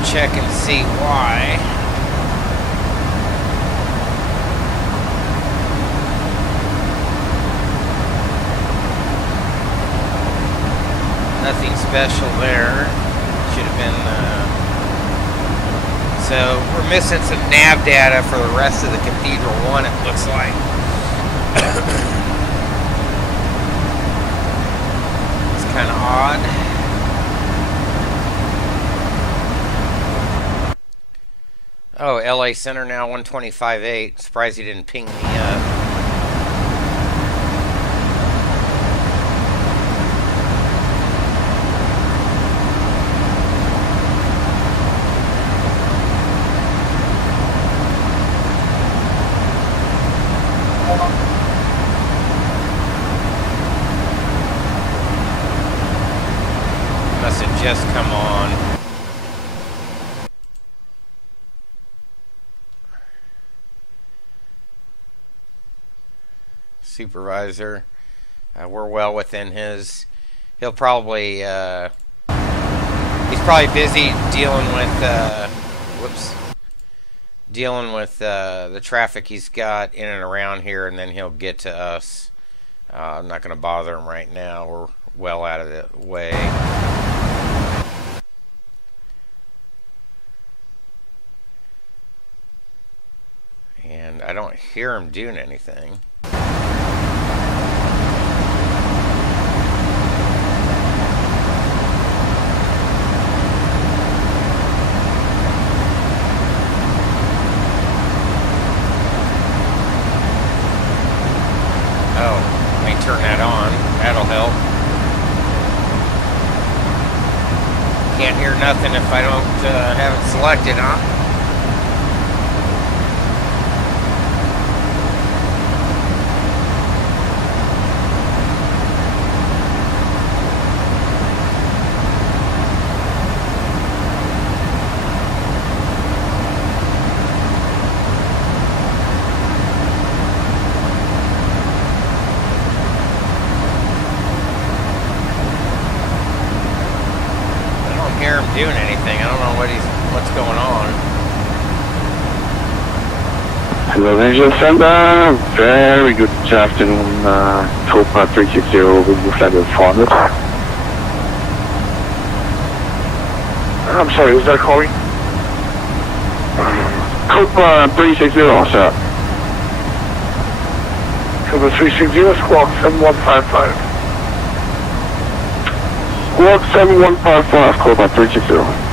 check and see why. Nothing special there. Should have been. So we're missing some nav data for the rest of the Cathedral 1, it looks like. Kind of odd. Oh, LA Center now 125.8. Surprised he didn't ping me up. just come on. Supervisor, we're well within his. He'll probably he's probably busy dealing with dealing with the traffic he's got in and around here, and then he'll get to us. I'm not going to bother him right now. We're well out of the way. And I don't hear him doing anything. Turn that on. That'll help. Can't hear nothing if I don't have it selected, huh? Doing anything. I don't know what's going on. Hello, Angel Center. Very good afternoon. Kpsp-Kbzn with the flight of 400. I'm sorry, who's that calling? Kpsp-360, sir. Kpsp-360, squawk 7155. Squawk 7155, Kpsp-360.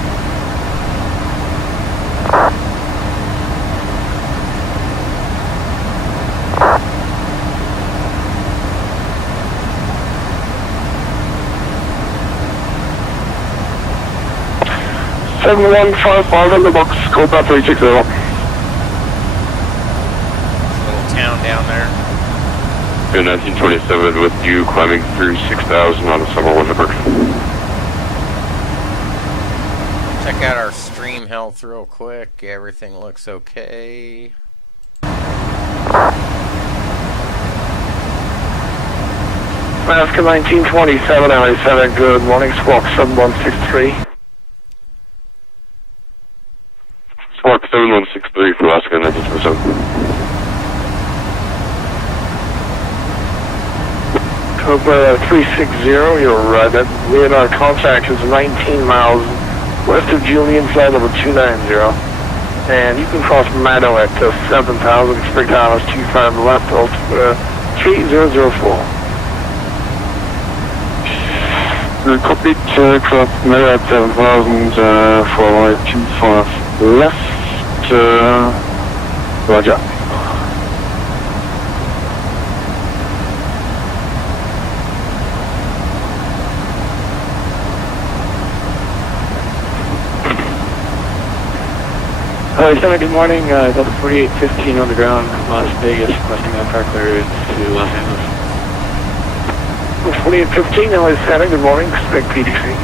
on the box, Kpsp-360. Little town down there. 1927 with you climbing through 6,000 on the summer Winterberg. Check out our stream health real quick. Everything looks okay. Alaska 1927, LA7, good morning, squawk 7163. Squawk 7163 for Alaska 1927. Kpsp-360, you're right. That radar contact is 19 miles west of Julian, flight number 290. And you can cross Mado at 7,000, expect hours 25 left, altimeter 3004. Copy, cross Mado at 7,000, for 25 left, roger. Good morning, Delta 4815 on the ground, Las Vegas, requesting a car clearance to Los Angeles. 4815, LA7, good morning, expect PDC.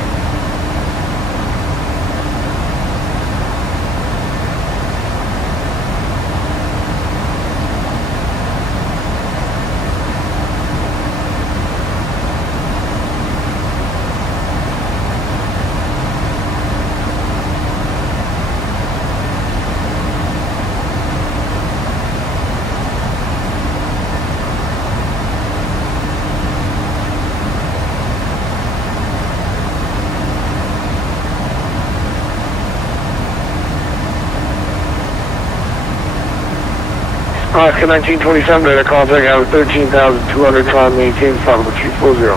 Alaska 1927, radar contact out of 13,200, climb maintain, flight number 340.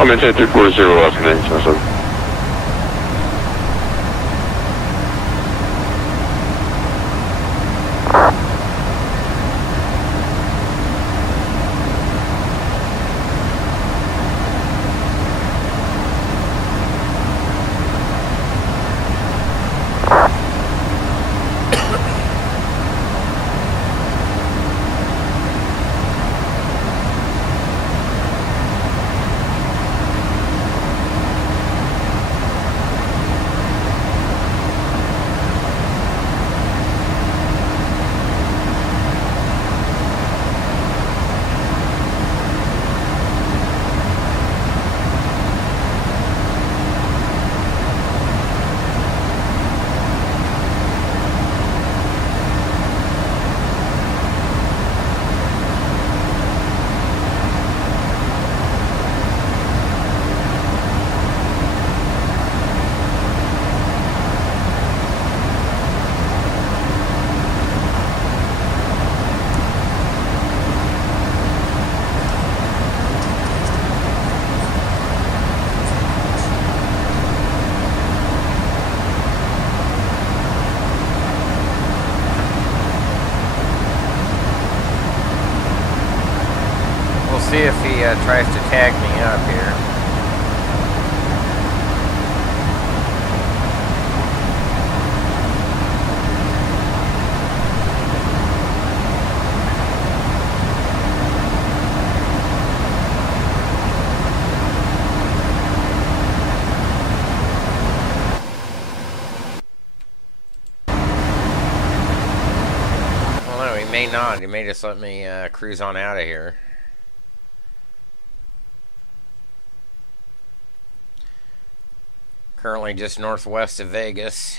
I'm maintain 340, Alaska 1927. tag me up here. May not. He may just let me cruise on out of here. Currently just northwest of Vegas.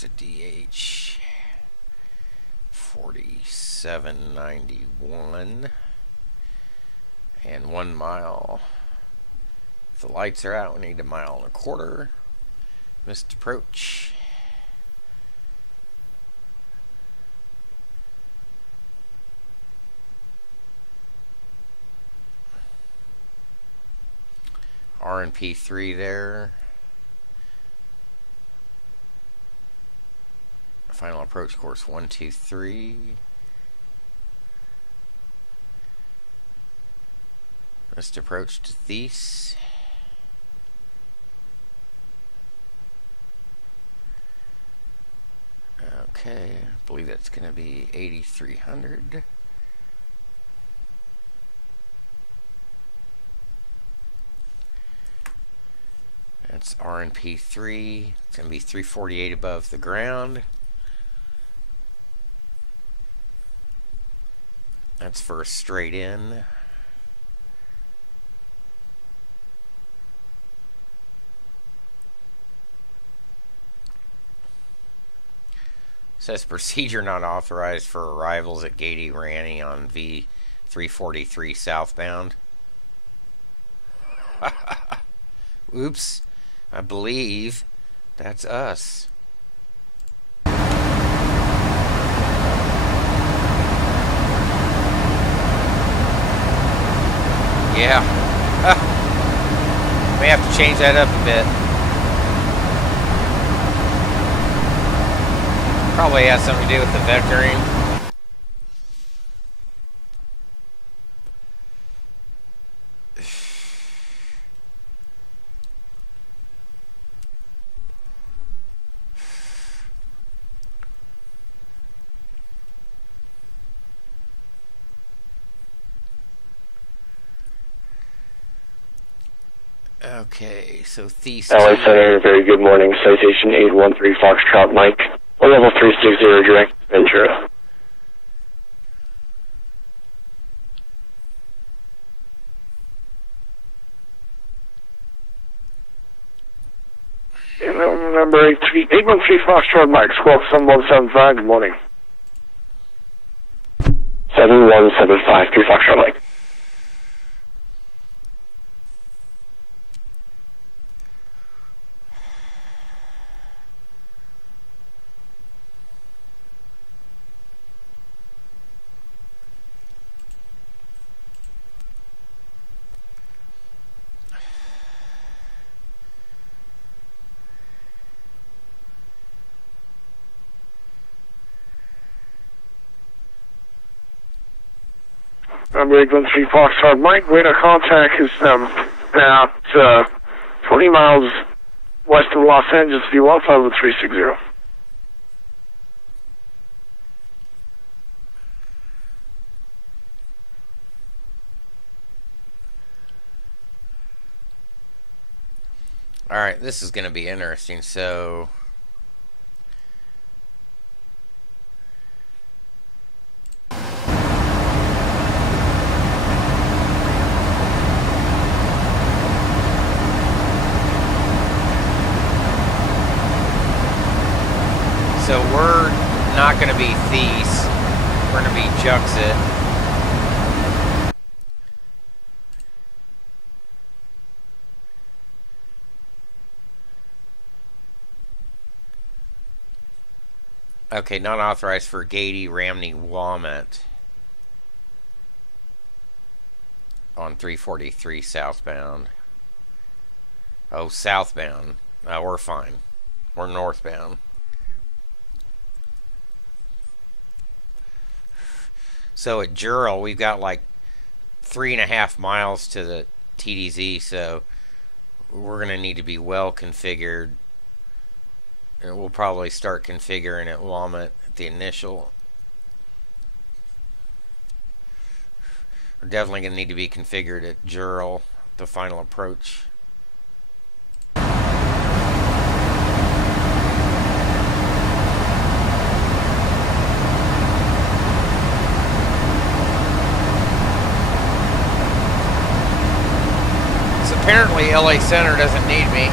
It's a DH 4791 and 1 mile. If the lights are out, we need 1.25 miles. Missed approach. RNP3 there. Final approach course 123. Missed approach to Thies. Okay, I believe that's going to be 8,300. That's RNP3. It's going to be 348 above the ground. That's for a straight in. Says procedure not authorized for arrivals at Gady Ranny on V343 southbound. Oops. I believe that's us. Yeah. We have to change that up a bit. Probably has something to do with the vectoring. Okay, so Thies. LA Center, very good morning. Citation 813 Foxtrot Mike. Or level 360 direct Ventura. Number 813 Foxtrot Mike, squawk 7175, good morning. 7175, 3 Foxtrot Mike. Bridge 13 Foxtrot Mike. Radar contact is about 20 miles west of Los Angeles, view Alpha 360. Alright, this is going to be interesting. So we're not going to be Thies. We're going to be Juxit. Okay, not authorized for Gady, Ramney, Wilmette on 343 southbound. Oh, southbound. We're fine. We're northbound. So at Jural, we've got like 3.5 miles to the TDZ, so we're going to need to be well configured. And we'll probably start configuring at Wilmette at the initial. We're definitely going to need to be configured at Jural, the final approach. So apparently LA Center doesn't need me.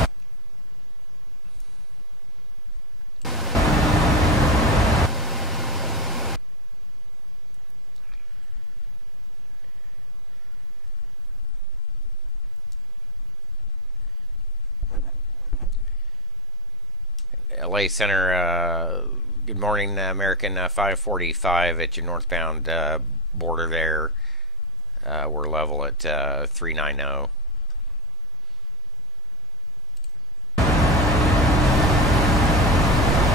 LA Center, good morning, American 545 at your northbound border there. We're level at 390.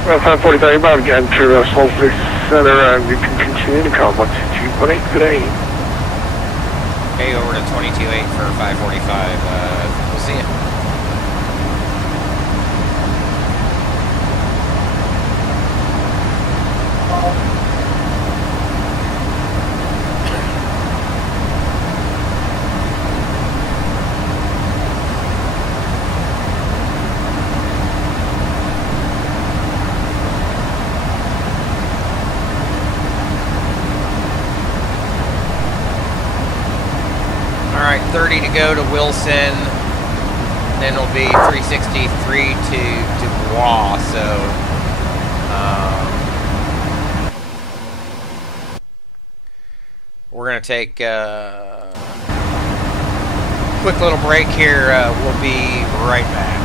Well, 545, about again to Salt Lake Center, and you can continue to call 12218 today. Okay, over to 228 for 545. We'll see you. Alright, 30 to go to Wilson, then it'll be 363 to Dubois, so we're going to take a quick little break here. We'll be right back.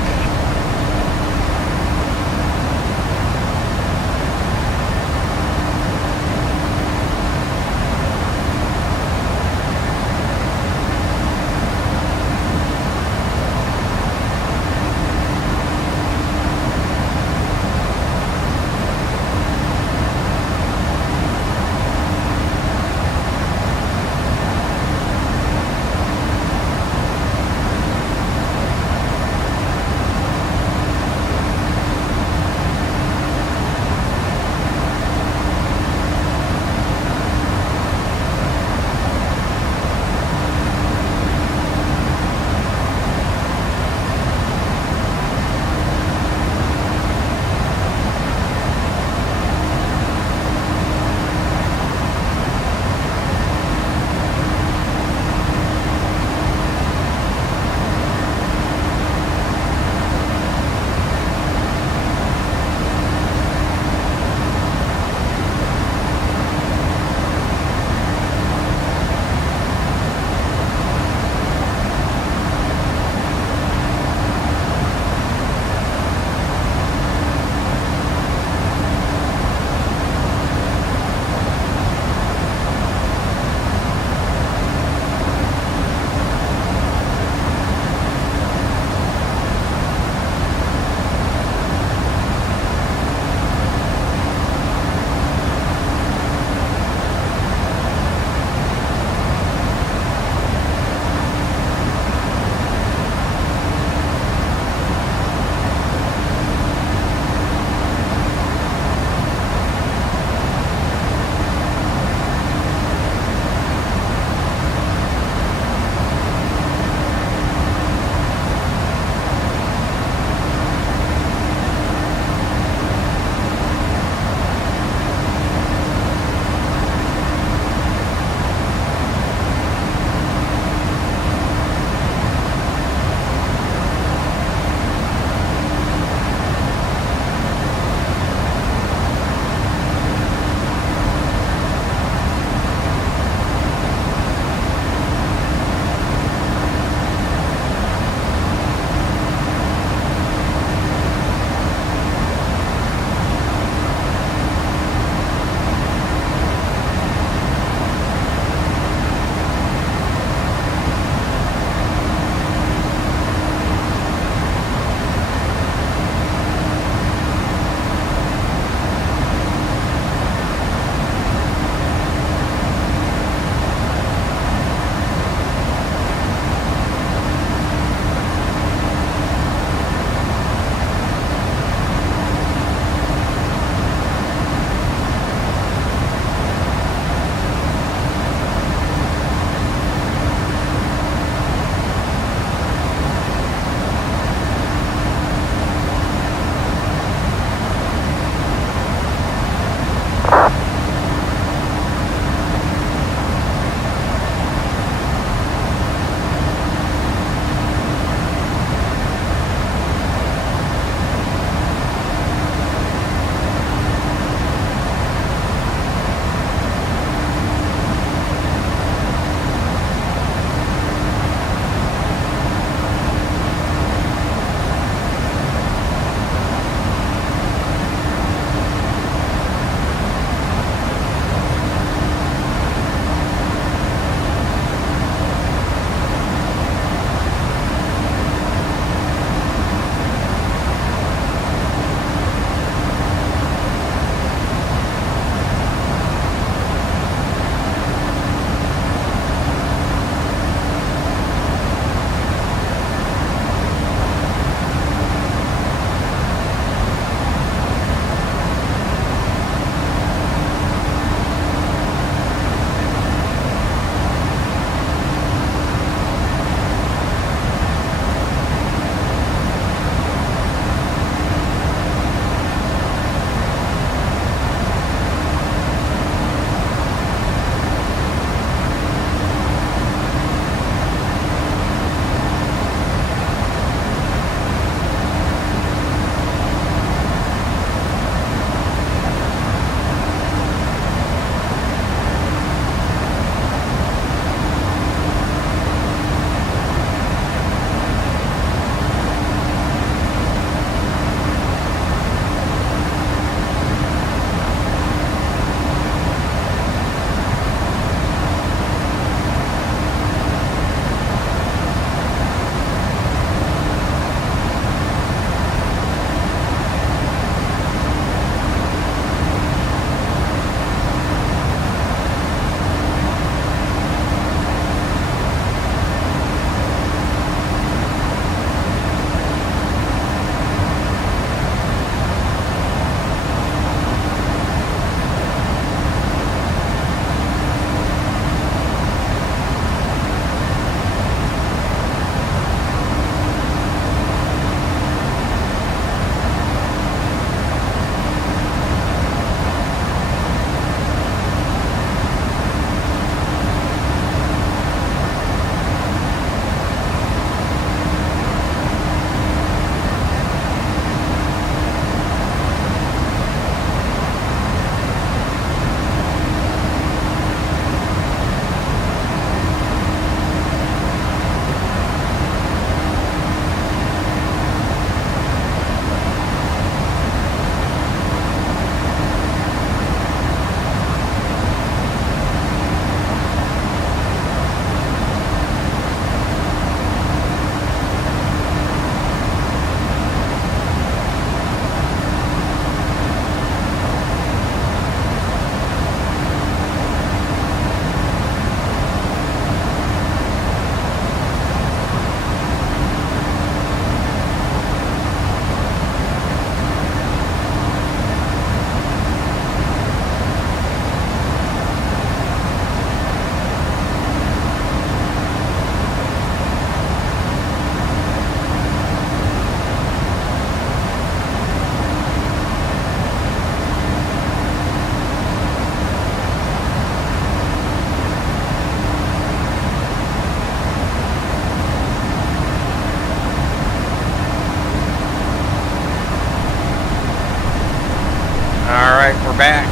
Alright, we're back.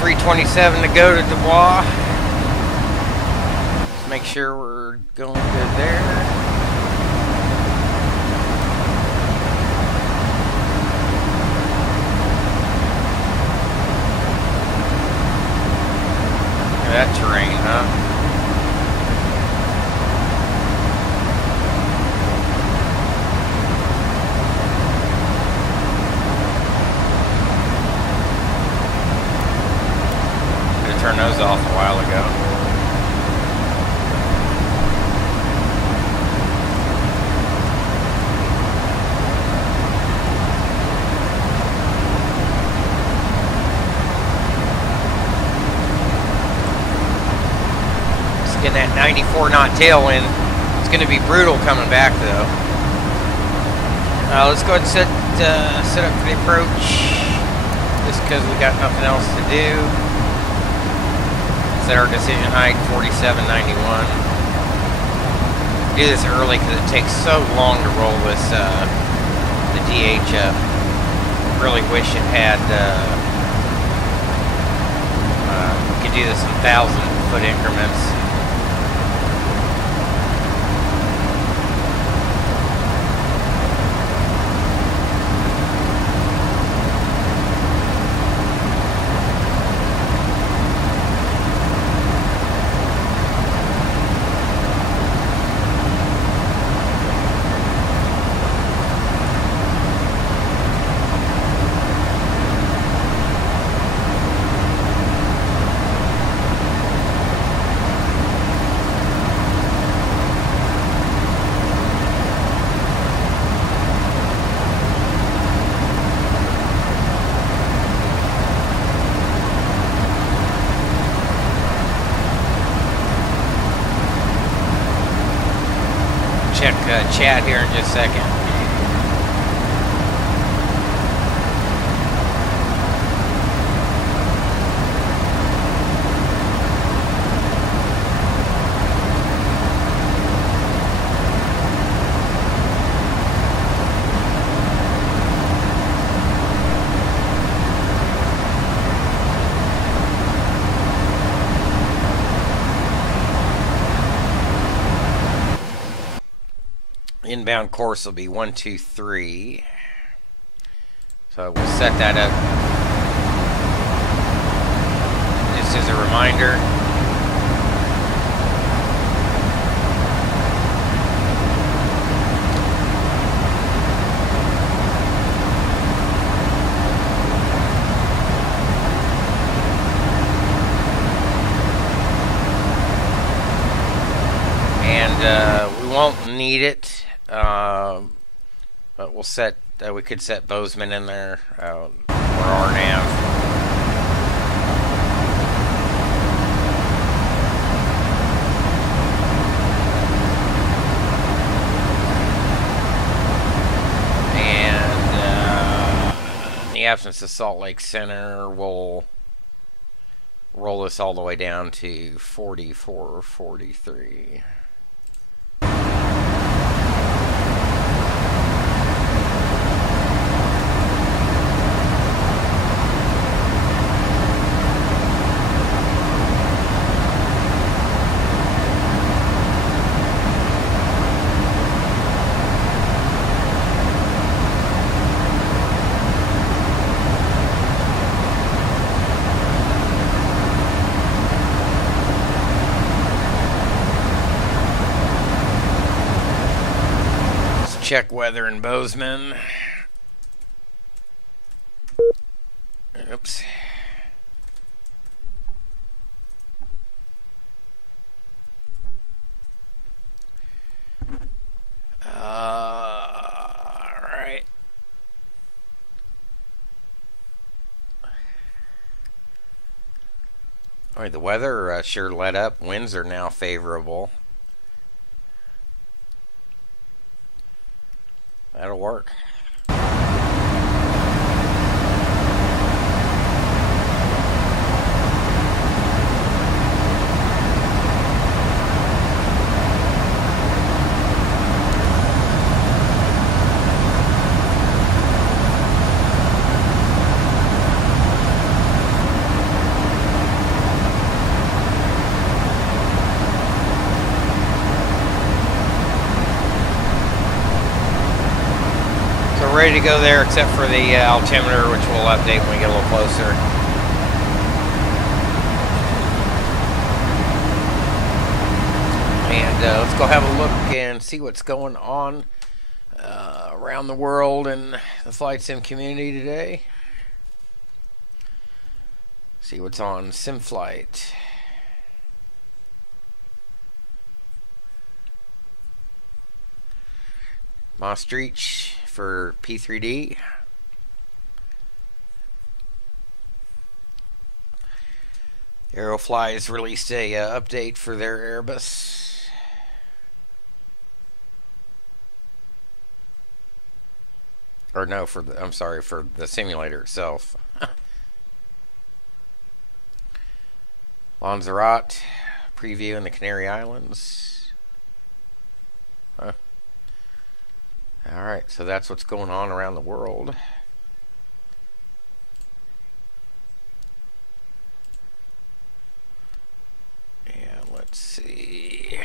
3:27 to go to Dubois. Let's make sure we're going good there. That terrain, huh? Turn those off a while ago. Just getting that 94 knot tailwind. It's going to be brutal coming back though. Let's go ahead and set up for the approach, just because we got nothing else to do. Set our decision height 4791. Do this early because it takes so long to roll this the DH up. Really wish it had we could do this in 1,000-foot increments. Check chat here in just a second. Inbound course will be 123. So we'll set that up just as a reminder. And we won't need it. But we'll set, we could set Bozeman in there, or RNAV. And in the absence of Salt Lake Center, we'll roll this all the way down to 44, 43. Check weather in Bozeman. Oops. Alright. Alright, the weather sure let up. Winds are now favorable. That'll work. ready to go there, except for the altimeter, which we'll update when we get a little closer. And let's go have a look and see what's going on around the world and the flight sim community today. See what's on SimFlight. Maastricht for P3D. Aerofly has released a update for their Airbus. Or no, I'm sorry, for the simulator itself. Lanzarote preview in the Canary Islands. Huh. Alright, so that's what's going on around the world. And let's see.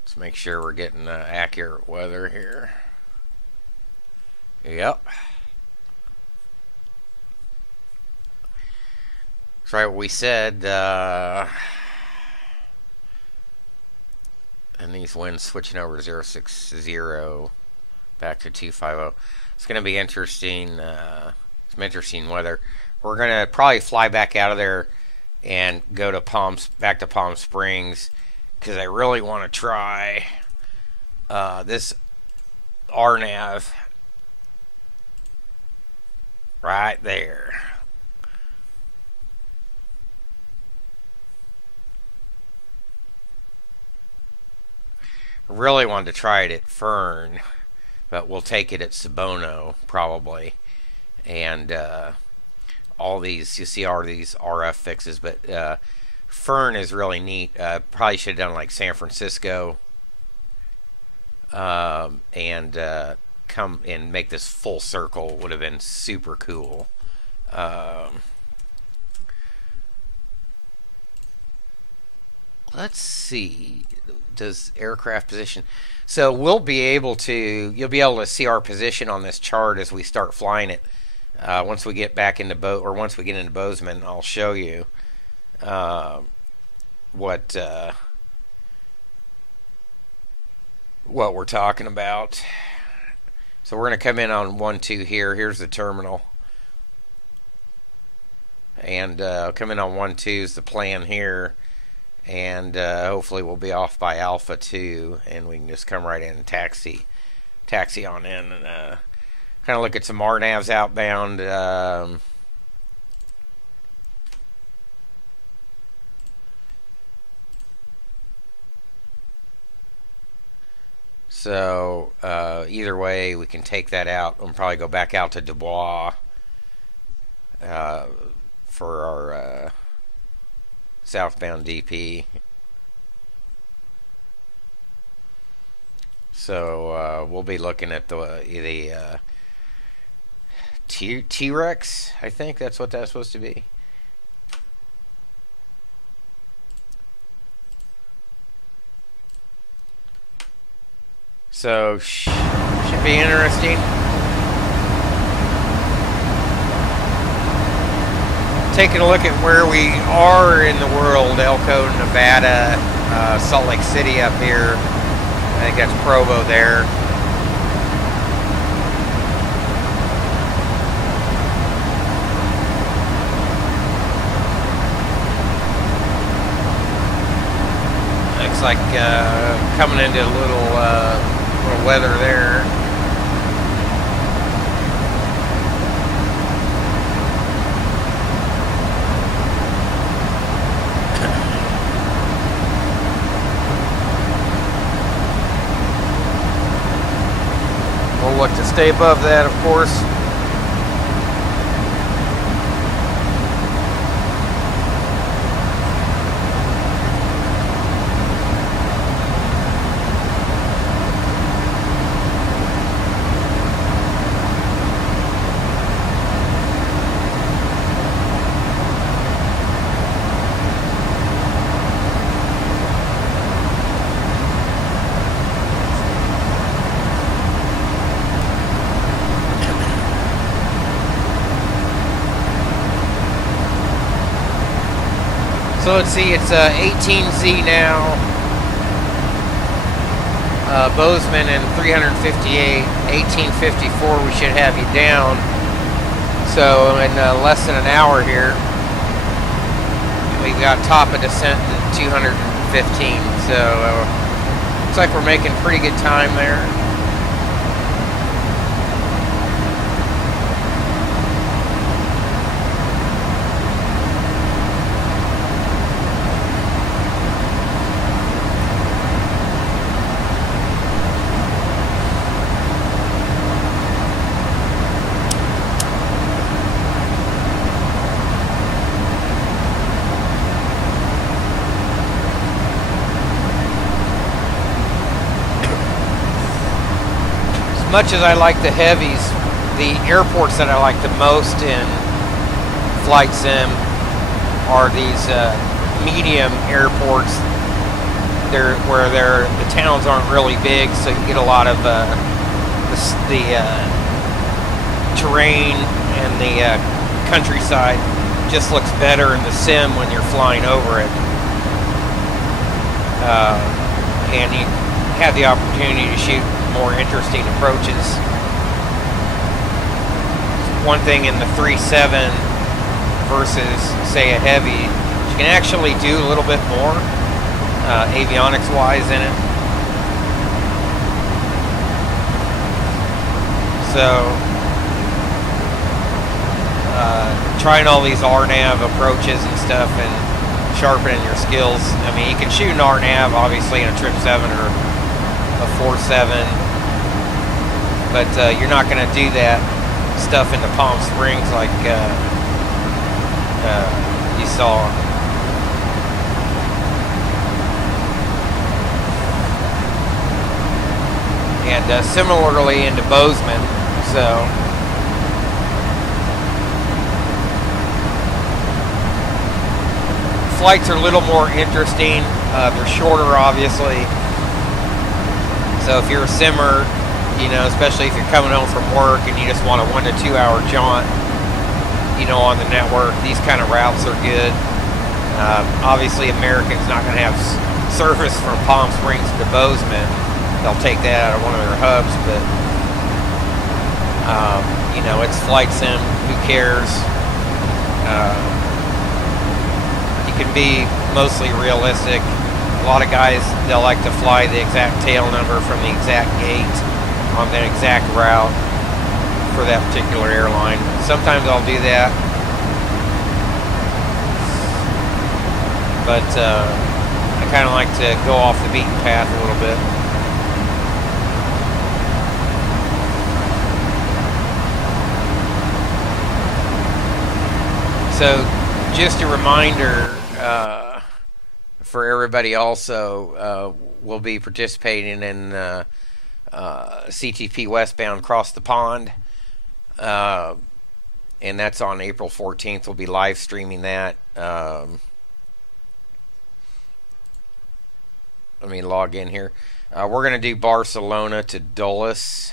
Let's make sure we're getting accurate weather here. Yep. That's right, what we said. And these winds switching over 060 back to 250. It's going to be interesting. Some interesting weather. We're going to probably fly back out of there and go to back to Palm Springs, because I really want to try this RNAV right there. Really wanted to try it at Fern, but we'll take it at Sabono probably. And all these, you see all these RF fixes, but Fern is really neat. Probably should have done like San Francisco, and come and make this full circle. Would have been super cool. Let's see. Does aircraft position? So we'll be able to. You'll be able to see our position on this chart as we start flying it. Once we get back into once we get into Bozeman, I'll show you. What we're talking about. So we're going to come in on 1-2 here. Here's the terminal. And come in on 1-2 is the plan here. And hopefully we'll be off by Alpha 2, and we can just come right in and taxi on in, and kind of look at some RNAVs outbound. So either way, we can take that out and probably go back out to Dubois for our southbound DP. So we'll be looking at the T-Rex. I think that's what that's supposed to be. So should be interesting. Taking a look at where we are in the world: Elko, Nevada, Salt Lake City up here. I think that's Provo there. Looks like coming into a little weather there. We'll look to stay above that, of course. So let's see, it's 18Z now. Bozeman and 358, 1854. We should have you down. So in less than an hour here, we've got top of descent at 215. So looks like we're making pretty good time there. Much as I like the heavies, the airports that I like the most in flight sim are these medium airports. The towns aren't really big, so you get a lot of the terrain and the countryside just looks better in the sim when you're flying over it, and you have the opportunity to shoot more interesting approaches. One thing in the 3.7 versus, say, a heavy, you can actually do a little bit more avionics wise in it. So trying all these RNAV approaches and stuff and sharpening your skills. I mean, you can shoot an RNAV obviously in a 777 or a 4.7, but you're not going to do that stuff into Palm Springs like you saw. And similarly into Bozeman. So flights are a little more interesting. They're shorter, obviously. So if you're a simmer, you know, especially if you're coming home from work and you just want a 1 to 2 hour jaunt, you know, on the network, these kind of routes are good. Obviously, American's not going to have service from Palm Springs to Bozeman. They'll take that out of one of their hubs, but you know, it's flight sim. Who cares? You can be mostly realistic. A lot of guys, they'll like to fly the exact tail number from the exact gate on the exact route for that particular airline. Sometimes I'll do that, but I kind of like to go off the beaten path a little bit. So just a reminder, for everybody also, will be participating in CTP Westbound Across the Pond, and that's on April 14th. We'll be live streaming that. Let me log in here. We're going to do Barcelona to Dulles.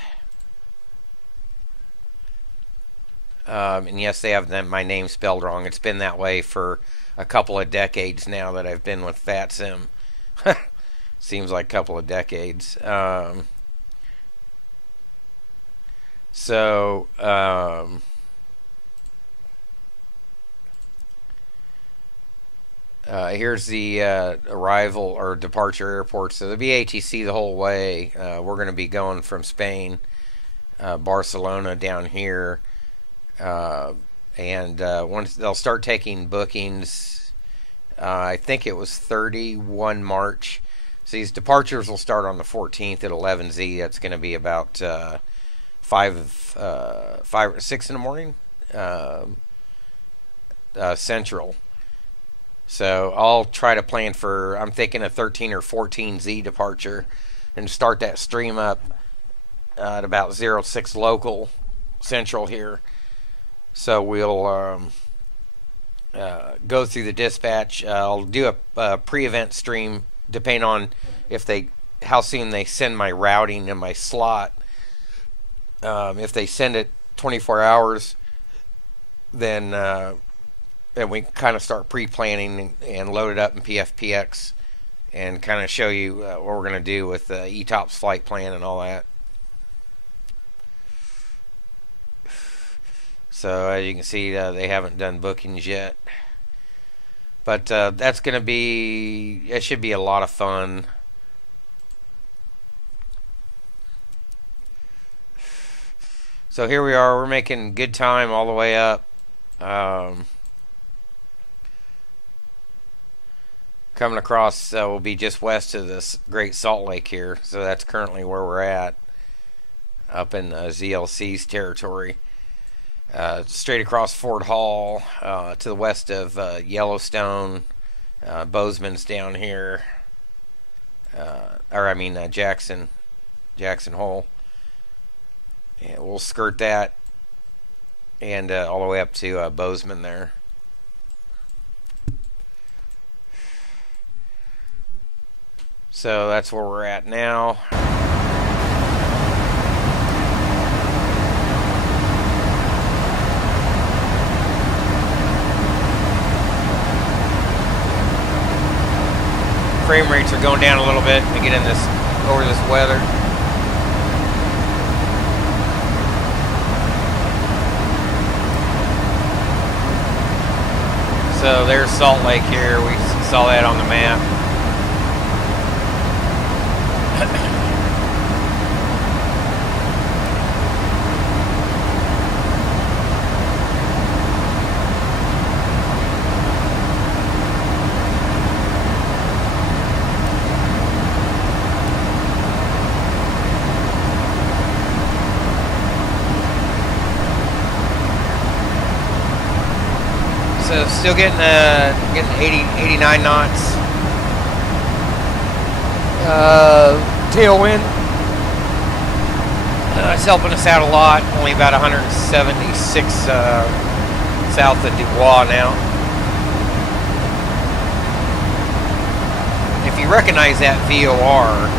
And yes, they have my name spelled wrong. It's been that way for a couple of decades now that I've been with Vatsim. Seems like a couple of decades. Here's the arrival or departure airport. So there'll be ATC the whole way. We're going to be going from Spain, Barcelona down here. And once they'll start taking bookings, I think it was 31 March. So these departures will start on the 14th at 11Z. That's going to be about 5 or 6 in the morning, Central. So I'll try to plan for, I'm thinking a 13 or 14Z departure, and start that stream up at about 06 local Central here. So we'll go through the dispatch. I'll do a pre-event stream depending on how soon they send my routing and my slot. If they send it 24 hours, then and we kind of start pre-planning and load it up in PFPX and kind of show you what we're going to do with the ETOPS flight plan and all that. So as you can see, they haven't done bookings yet. But that's going to be, it should be a lot of fun. So here we are, we're making good time all the way up. Coming across, we'll be just west of this Great Salt Lake here. So that's currently where we're at, up in ZLC's territory. Straight across Fort Hall, to the west of Yellowstone. Bozeman's down here, Jackson Hole. And we'll skirt that, and all the way up to Bozeman there. So that's where we're at now. Frame rates are going down a little bit to get in this over this weather. So there's Salt Lake here. We saw that on the map. So still getting 89 knots. Tailwind. It's helping us out a lot. Only about 176 south of Dubois now. If you recognize that VOR,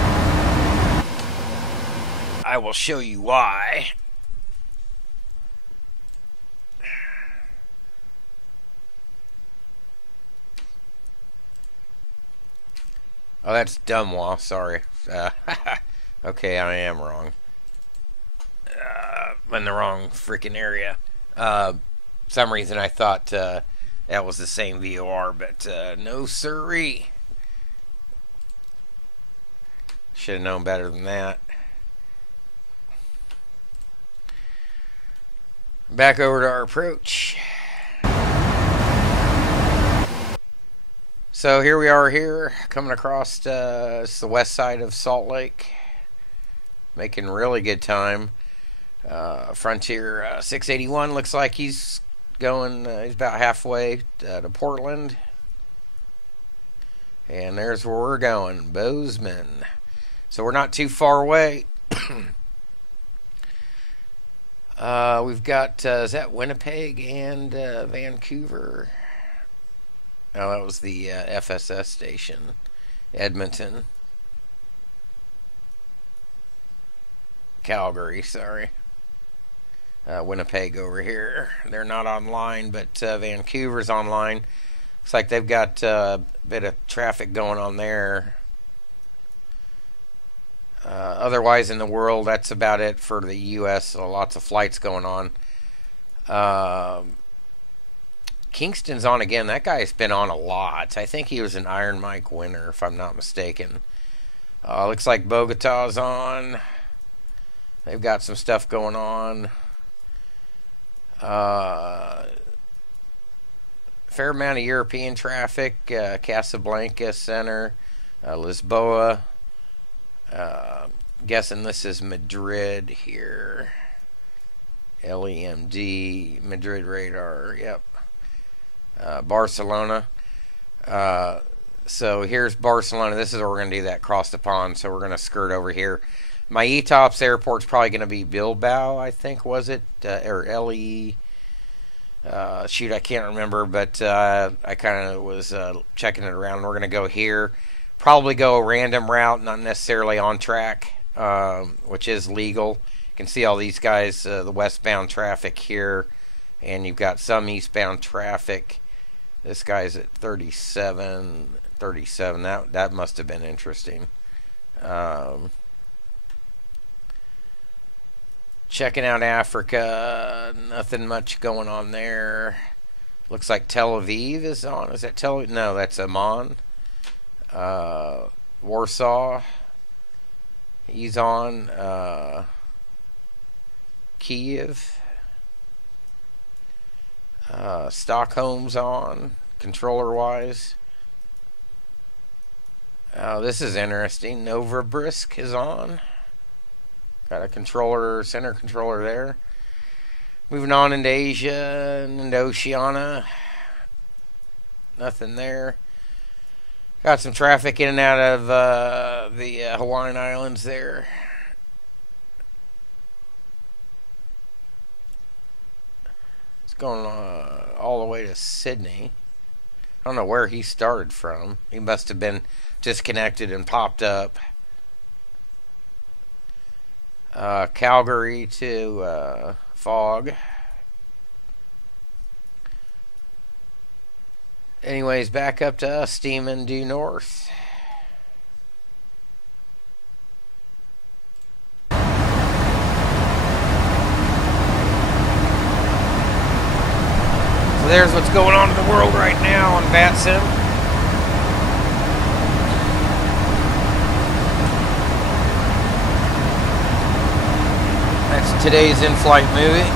I will show you why. Oh, that's Dumois, sorry. Okay, I am wrong. In the wrong freaking area. Some reason I thought that was the same VOR, but no siree. Should have known better than that. Back over to our approach. So here we are here, coming across it's the west side of Salt Lake. Making really good time. Frontier 681 looks like he's going, he's about halfway to Portland. And there's where we're going, Bozeman. So we're not too far away. We've got, is that Winnipeg and Vancouver? Oh, that was the FSS station. Edmonton. Calgary, sorry. Winnipeg over here. They're not online, but Vancouver's online. Looks like they've got a bit of traffic going on there. Otherwise in the world, that's about it for the U.S. So lots of flights going on. Kingston's on again. That guy's been on a lot. I think he was an Iron Mike winner, if I'm not mistaken. Looks like Bogota's on. They've got some stuff going on. Fair amount of European traffic. Casablanca Center, Lisboa. Guessing this is Madrid here. LEMD, Madrid radar. Yep. Barcelona. So here's Barcelona. This is where we're going to do that cross the pond. So we're going to skirt over here. My ETOPS airport's probably going to be Bilbao, I think, was it? Or LE. Shoot, I can't remember, but I kind of was checking it around. We're going to go here. Probably go a random route, not necessarily on track, which is legal. You can see all these guys, the westbound traffic here, and you've got some eastbound traffic This guy's at 37. That must have been interesting. Checking out Africa. Nothing much going on there. Looks like Tel Aviv is on. Is that Tel Aviv? No, that's Amman. Warsaw. He's on. Kiev. Stockholm's on, controller-wise. This is interesting. Novosibirsk is on. Got a controller, center controller there. Moving on into Asia and Oceania. Nothing there. Got some traffic in and out of the Hawaiian Islands there. It's going all the way to Sydney. I don't know where he started from. He must have been disconnected and popped up. Calgary to Fog. Anyways, back up to us, steaming due north. So there's what's going on in the world right now on Vatsim. That's today's in-flight movie.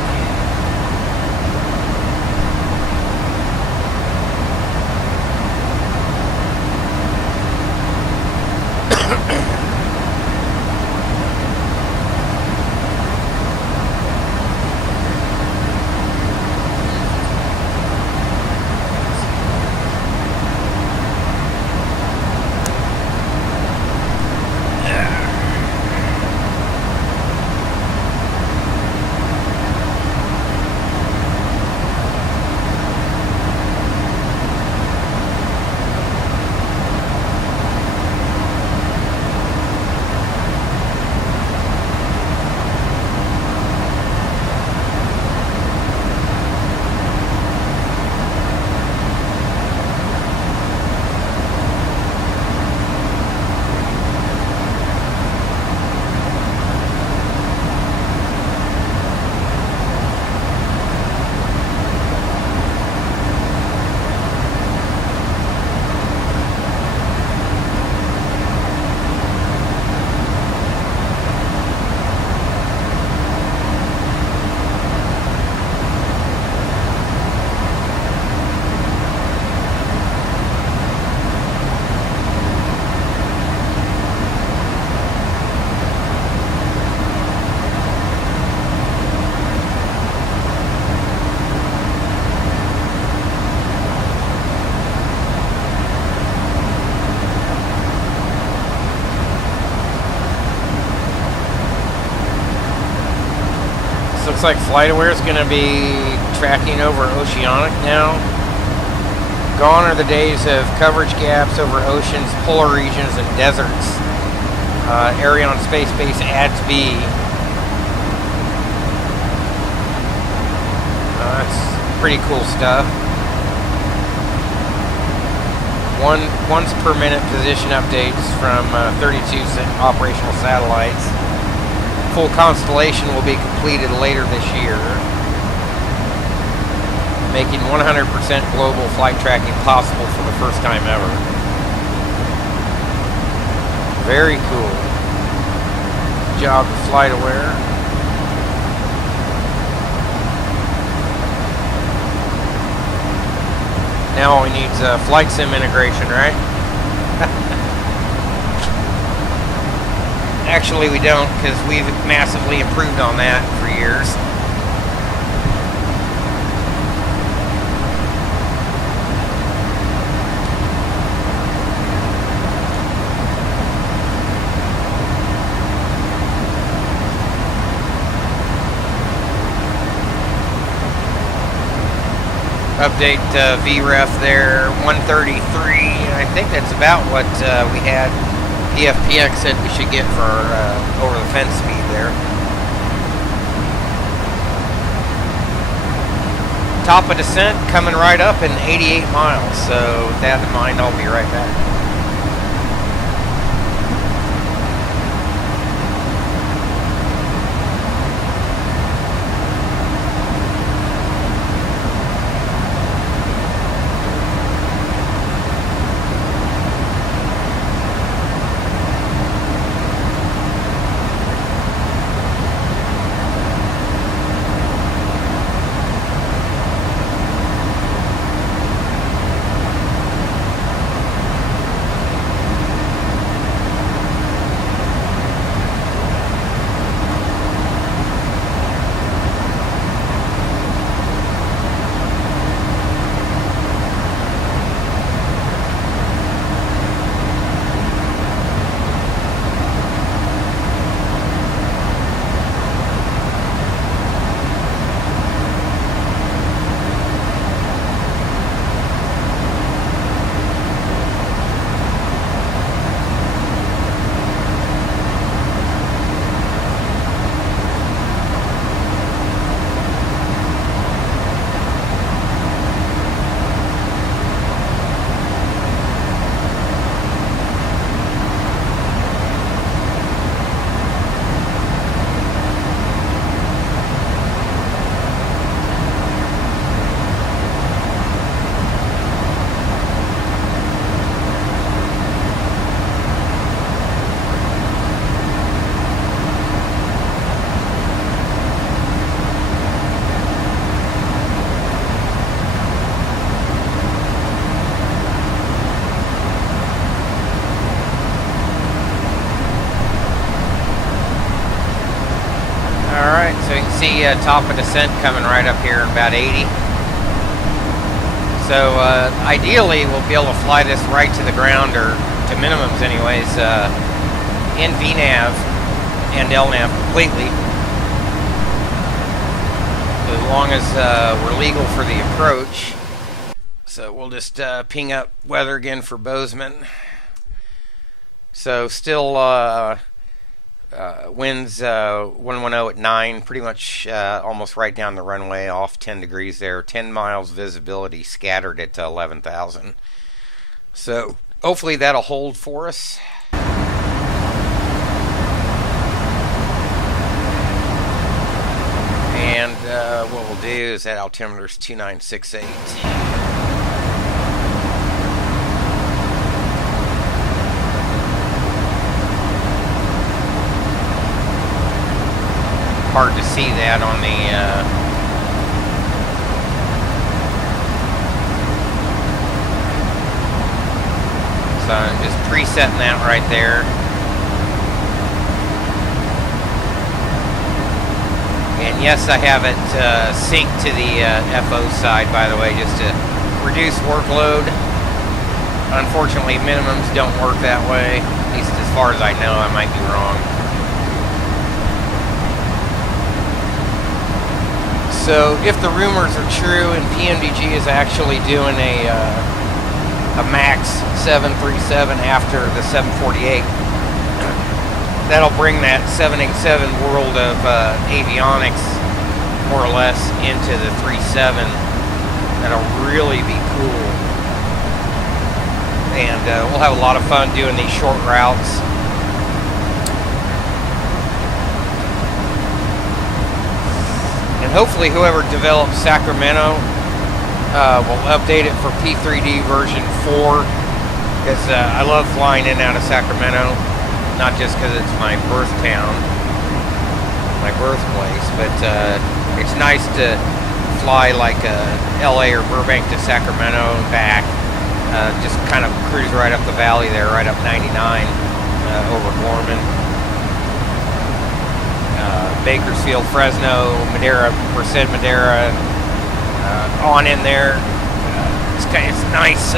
Looks like FlightAware is going to be tracking over oceanic now. Gone are the days of coverage gaps over oceans, polar regions, and deserts. Area on Space Base adds B. That's pretty cool stuff. Once per minute position updates from 32 operational satellites. Full constellation will be completed later this year, making 100% global flight tracking possible for the first time ever. Very cool. Good job, FlightAware. Now all we need is flight sim integration, right? Actually, we don't, because we've massively improved on that for years. Update VREF there, 133. I think that's about what we had. PFPX said we should get for over the fence speed there. top of descent coming right up in 88 miles. So with that in mind, I'll be right back. See top of descent coming right up here in about 80. So ideally we'll be able to fly this right to the ground, or to minimums anyways, in VNAV and LNAV completely, as long as we're legal for the approach. So we'll just ping up weather again for Bozeman. So still winds 110 at 9, pretty much almost right down the runway, off 10 degrees there. 10 miles visibility, scattered at 11,000. So hopefully that'll hold for us. And what we'll do is that altimeter's 2968. Hard to see that on the so I'm just presetting that right there. And yes, I have it synced to the FO side, by the way, just to reduce workload. Unfortunately, minimums don't work that way, at least as far as I know. I might be wrong. So if the rumors are true and PMDG is actually doing a MAX 737 after the 748, that'll bring that 787 world of avionics more or less into the 37. That'll really be cool. And we'll have a lot of fun doing these short routes. And hopefully whoever develops Sacramento will update it for P3D version 4, because I love flying in and out of Sacramento, not just because it's my birth town, my birthplace, but it's nice to fly like LA or Burbank to Sacramento and back, just kind of cruise right up the valley there, right up 99 over Gorman. Bakersfield, Fresno, Madera, Merced, Madera, on in there. It's nice,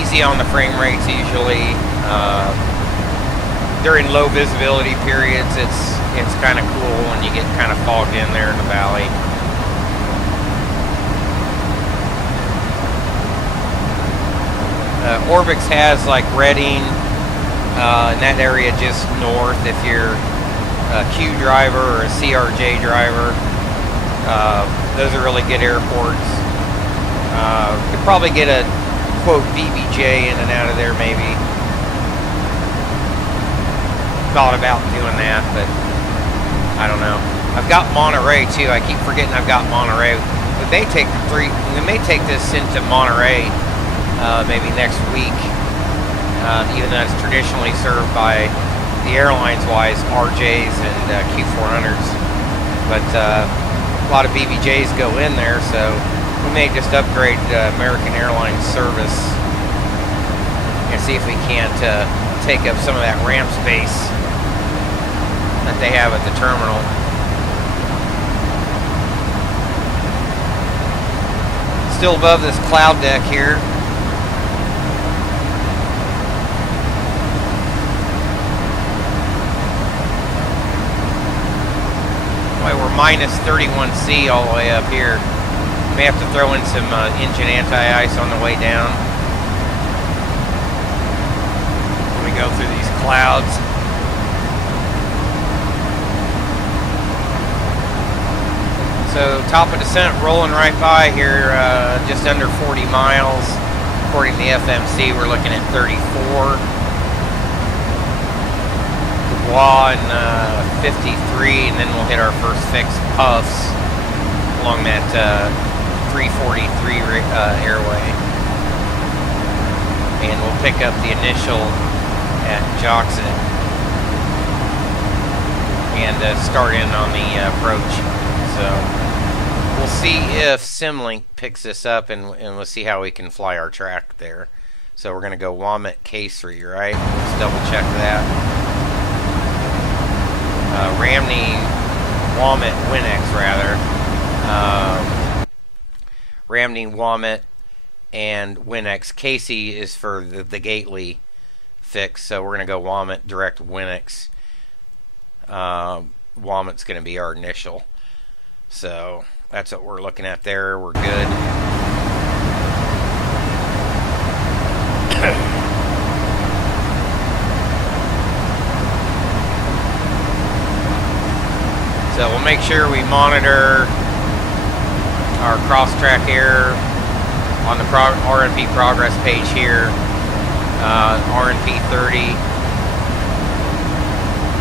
easy on the frame rates usually. During low visibility periods, it's kind of cool when you get kind of fogged in there in the valley. ORBX has like Redding, in that area just north if you're a Q driver or a CRJ driver. Those are really good airports. Could probably get a quote BBJ in and out of there maybe. Thought about doing that, but I don't know. I've got Monterey too. I keep forgetting I've got Monterey. We may take this into Monterey maybe next week, even though it's traditionally served by the airlines-wise RJs and Q400s. But a lot of BBJs go in there, so we may just upgrade American Airlines service and see if we can't take up some of that ramp space that they have at the terminal. Still above this cloud deck here. Boy, we're minus 31C all the way up here. May have to throw in some engine anti-ice on the way down. When we go through these clouds. So top of descent rolling right by here, just under 40 miles. According to the FMC, we're looking at 34. Dubois and 53, and then we'll hit our first fixed puffs along that 343 airway. And we'll pick up the initial at Jackson and start in on the approach. So we'll see if Simlink picks this up, and we'll see how we can fly our track there. So we're going to go Womit K3, right? Let's double check that. Ramney, Womit, Winx rather. Ramney, Womit, and Winx. Casey is for the Gately fix, so we're going to go Womit, direct Winx. Womit's going to be our initial. So that's what we're looking at there. We're good. So we'll make sure we monitor our cross-track error on the RNP progress page here. RNP 30.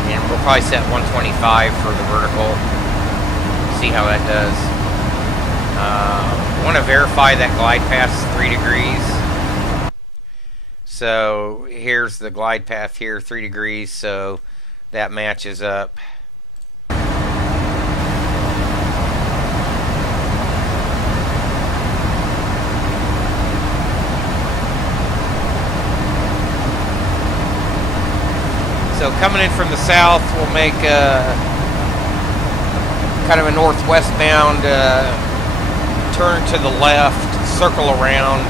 And we'll probably set 125 for the vertical. See how that does. I want to verify that glide path is 3 degrees. So here's the glide path here, 3 degrees, so that matches up. So coming in from the south, we'll make kind of a northwestbound turn to the left, circle around,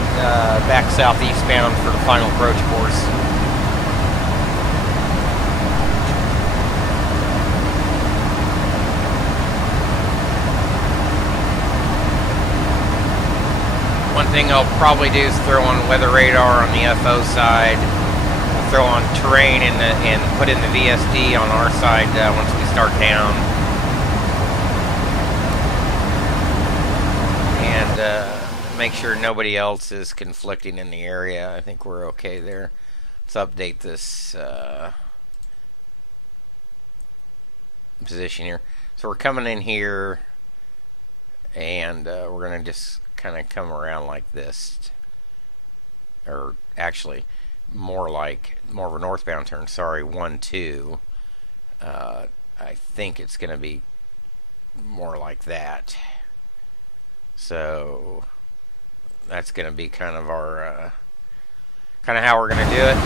back southeastbound for the final approach course. One thing I'll probably do is throw on weather radar on the FO side. We'll throw on terrain and put in the VSD on our side once we start down. Make sure nobody else is conflicting in the area. I think we're okay there. Let's update this position here. So we're coming in here, and we're going to just kind of come around like this. Or actually, more of a northbound turn. Sorry, 1-2. I think it's going to be more like that. So that's going to be kind of our, kind of how we're going to do it.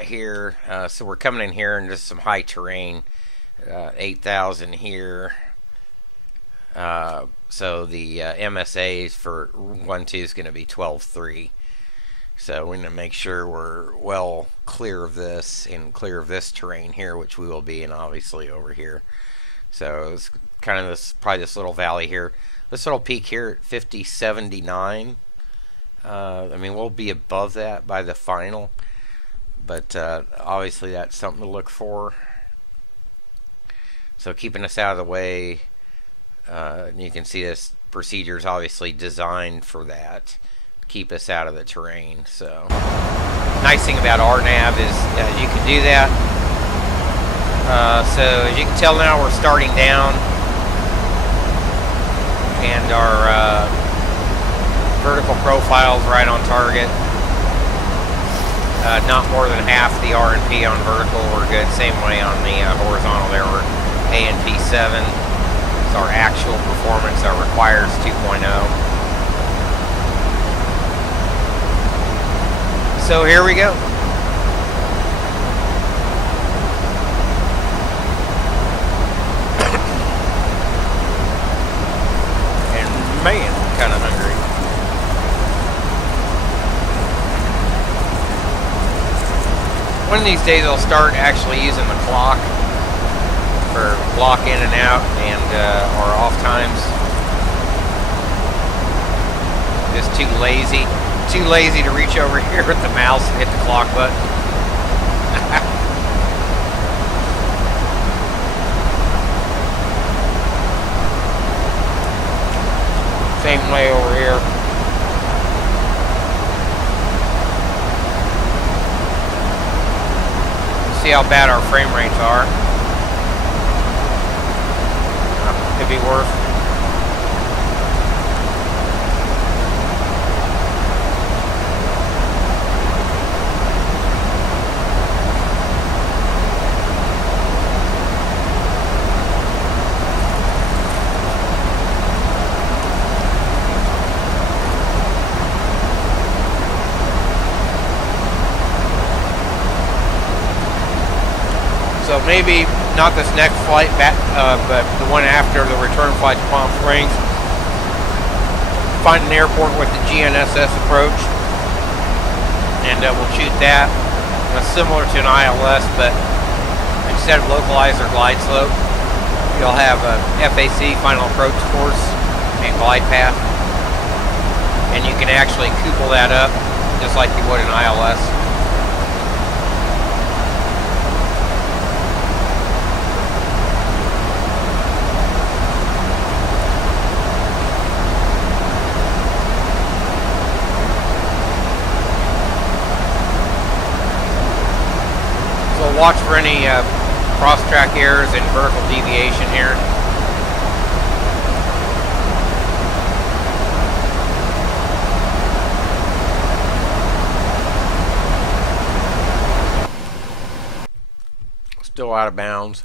at here. So we're coming in here into some high terrain, 8,000 here. So the MSAs for 1-2 is going to be 12.3. So we're going to make sure we're well clear of this and clear of this terrain here, which we will be, and obviously over here. So it's kind of this, probably this little valley here. This little peak here at 50.79. I mean, we'll be above that by the final, but obviously that's something to look for. So keeping us out of the way, you can see this procedure is obviously designed for that, keep us out of the terrain. So nice thing about RNAV is you can do that. So as you can tell now, we're starting down, and our vertical profile's right on target. Not more than half the R&P on vertical. We're good. Same way on the horizontal there. We're ANP7. It's our actual performance. Our requires 2.0. So here we go. And man, I'm kind of hungry. One of these days I'll start actually using the clock for clock in and out and or off times. Just too lazy to reach over here with the mouse and hit the clock button. Same way over here. See how bad our frame rates are. Could be worse. So maybe not this next flight back, but the one after, the return flight to Palm Springs. Find an airport with the GNSS approach, and we'll shoot that. Similar to an ILS, but instead of localizer glide slope, you'll have a FAC, final approach course, and glide path, and you can actually couple that up just like you would an ILS. Watch for any cross-track errors and vertical deviation here. Still out of bounds.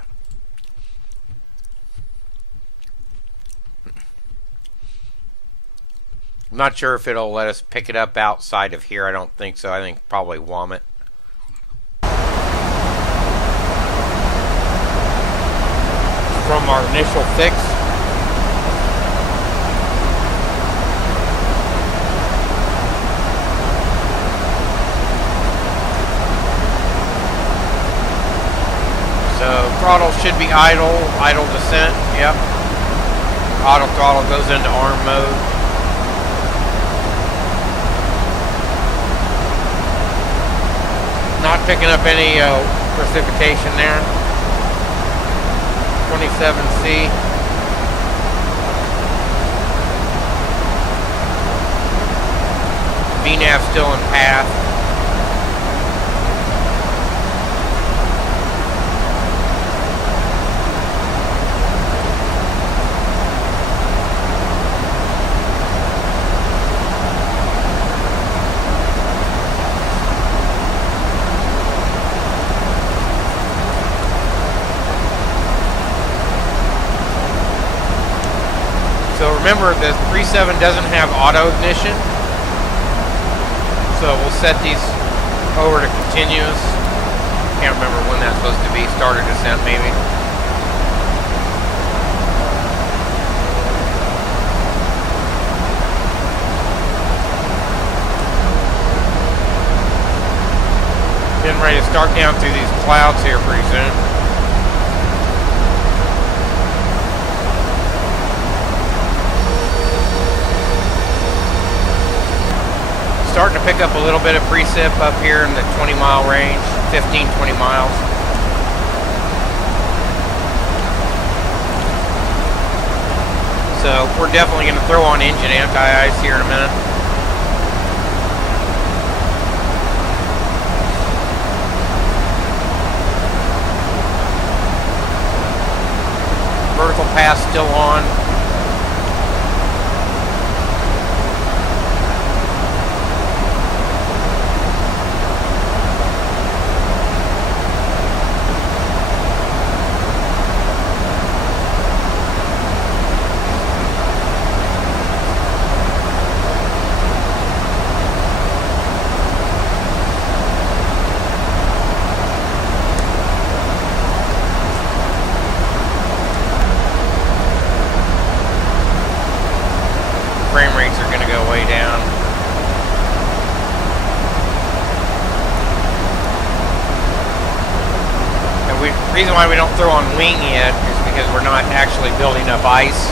I'm not sure if it'll let us pick it up outside of here. I don't think so. I think probably Womit. From our initial fix. So throttle should be idle descent, yep. Auto throttle goes into arm mode. Not picking up any precipitation there. 27C. VNAV still in path. So remember, the 3.7 doesn't have auto ignition. So we'll set these over to continuous. can't remember when that's supposed to be. Starter descent, maybe. Getting ready to start down through these clouds here pretty soon. Starting to pick up a little bit of precip up here in the 20-mile range, 15, 20 miles. So we're definitely going to throw on engine anti-ice here in a minute. Vertical pass still on. Frame rates are going to go way down. And the reason why we don't throw on wing yet is because we're not actually building up ice.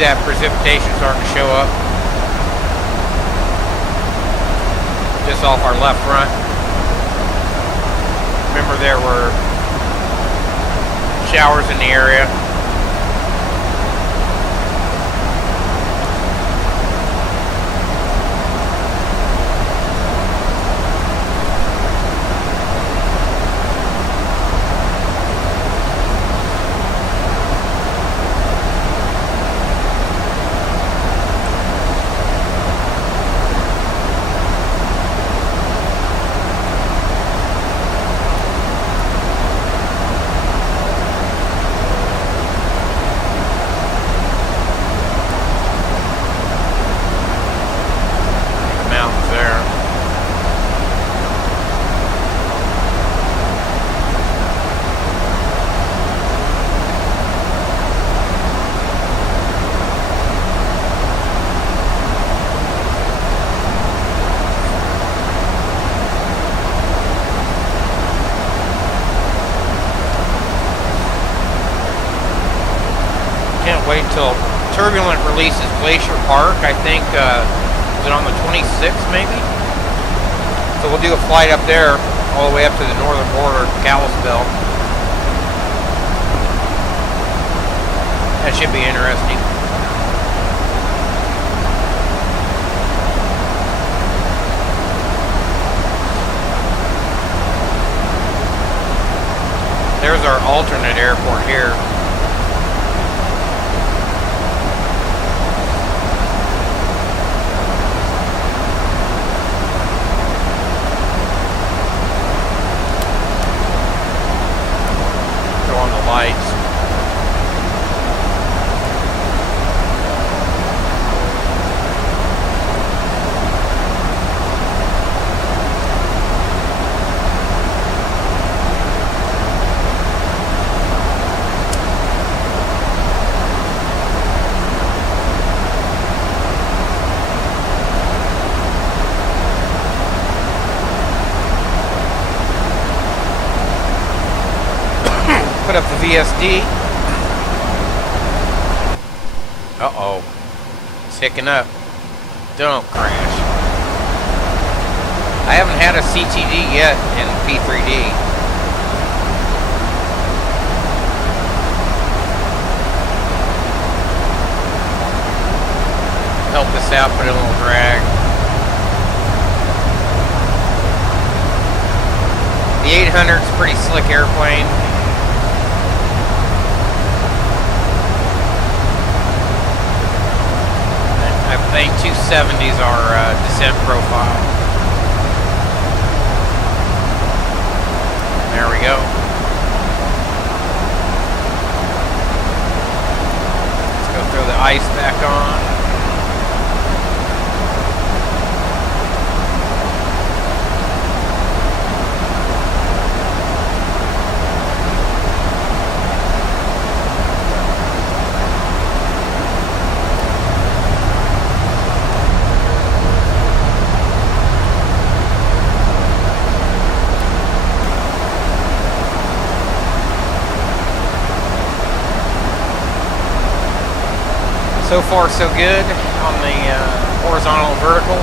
That precipitation starting to show up just off our left front. Remember, there were showers in the area. Wait till Turbulent releases Glacier Park. I think is it on the 26th maybe? So we'll do a flight up there all the way up to the northern border, Kalispell. That should be interesting. There's our alternate airport here. Lights. Put up the VSD. Uh-oh. It's hicking up. Don't crash. I haven't had a CTD yet in P3D. Help this out, put a little drag. The 800's a pretty slick airplane. I think 270 is our descent profile. There we go. Let's go throw the ice back on. So far, so good on the horizontal and vertical.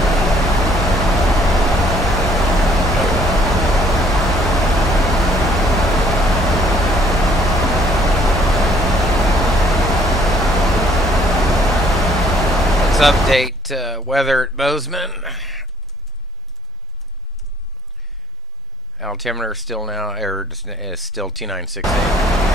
Let's update weather at Bozeman. Altimeter is still now, or is still 2968.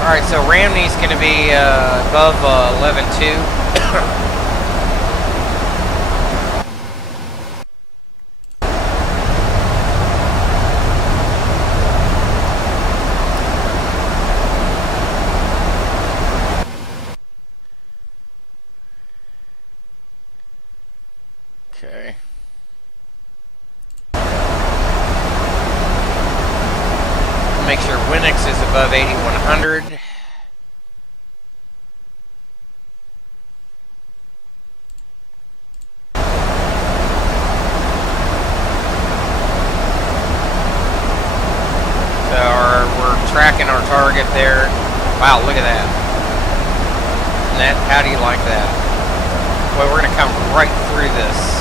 Alright, so Ramney's going to be above 11.2. Okay. Make sure Winix is above 8100. So we're tracking our target there. Wow, look at that. And how do you like that? Boy, we're going to come right through this.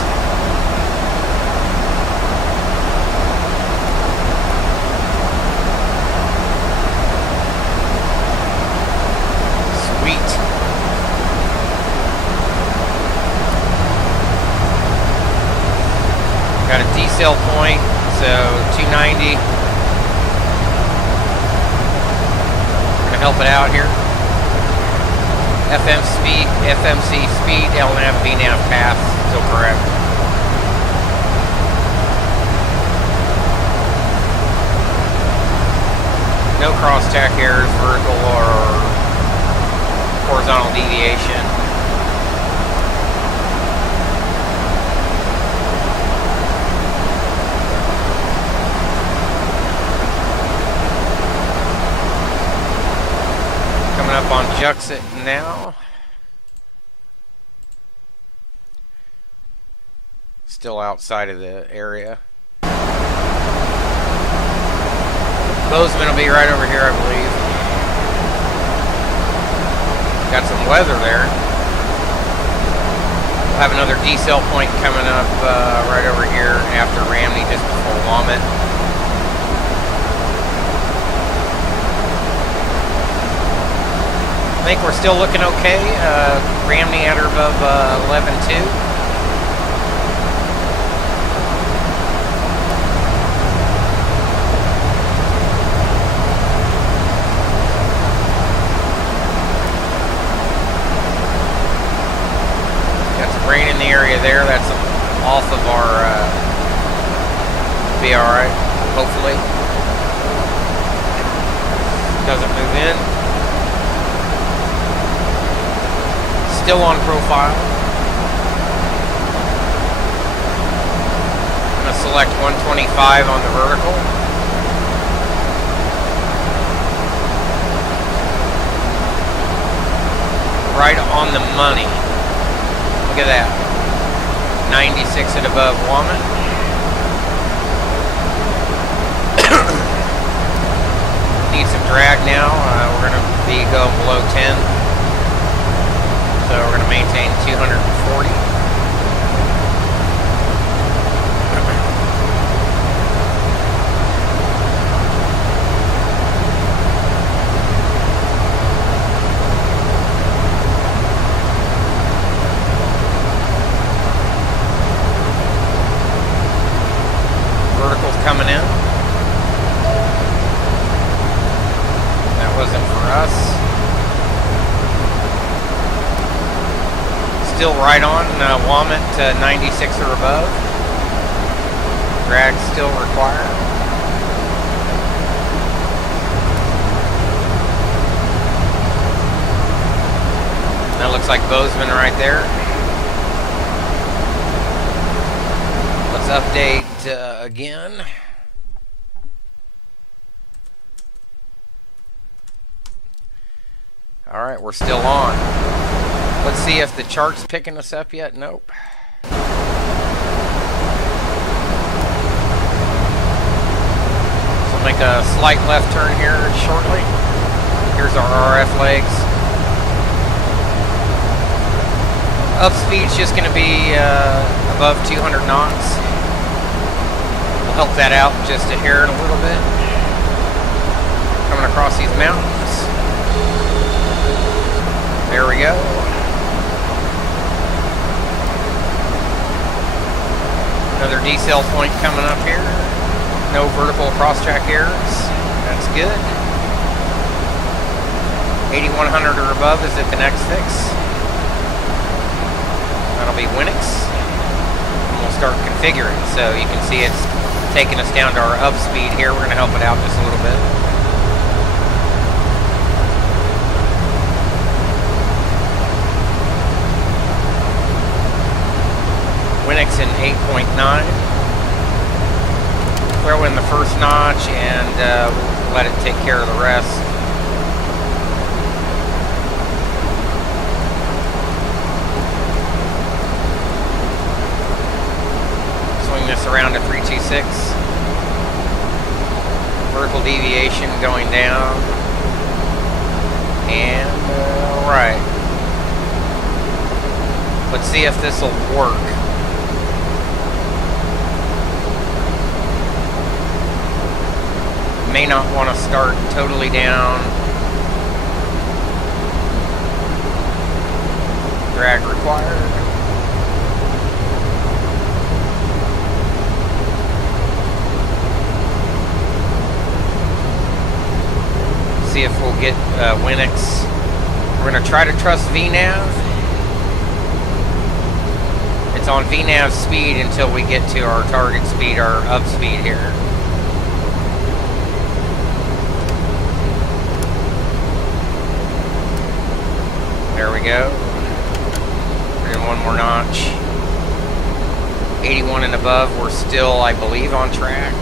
Got a decel point, so 290. We're gonna help it out here. FMC speed, LNAV, VNAV path, still correct. No cross tack errors, vertical or horizontal deviation. Coming up on Juxit now. Still outside of the area. Bozeman will be right over here, I believe. Got some weather there. We'll have another decel point coming up right over here after Ramney, just before Womit. I think we're still looking okay. Ramney at or above 11.2. Got some rain in the area there. That's off of our be all right, hopefully. Doesn't move in. Still on profile. I'm going to select 125 on the vertical. Right on the money. Look at that. 96 and above Womit. Need some drag now. We're going to be going below 10. So we're going to maintain 240. Vertical's coming in. That wasn't for us. Still right on Womit 96 or above. Drag still required. That looks like Bozeman right there. Let's update again. Alright, we're still on. Let's see if the chart's picking us up yet. Nope. So make a slight left turn here shortly. Here's our RF legs. Up speed's just going to be above 200 knots. We'll help that out just a hair in a little bit. Coming across these mountains. There we go. Another decel point coming up here. No vertical cross-track errors. That's good. 8100 or above is at the next fix. That'll be Winix. And we'll start configuring. So you can see it's taking us down to our up speed here. We're going to help it out just a little bit. Winix in 8.9. Throw in the first notch and we'll let it take care of the rest. Swing this around to 326. Vertical deviation going down. And alright. Let's see if this will work. May not want to start totally down. Drag required. See if we'll get Winix. We're going to try to trust VNAV. It's on VNAV speed until we get to our target speed, our up speed here. There we go. And one more notch. 81 and above, we're still, I believe, on track.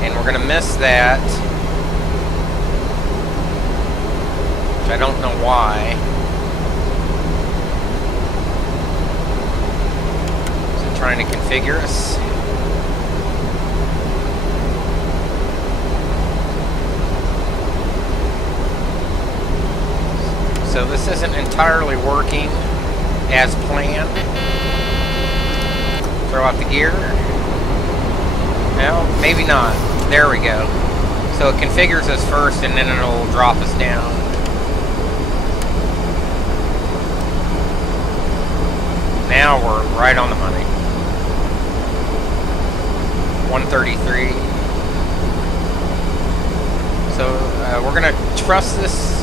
And we're going to miss that. Which I don't know why. Is it trying to configure us? So this isn't entirely working as planned. Throw out the gear. Well, maybe not. There we go. So it configures us first and then it'll drop us down. Now we're right on the money. 133. So we're going to trust this.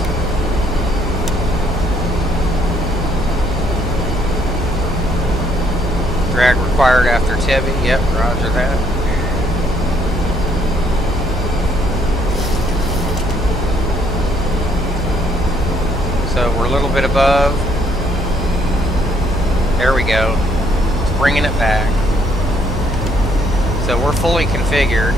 Drag required after Tebby. Yep, roger that. So we're a little bit above. There we go. bringing it back. So we're fully configured.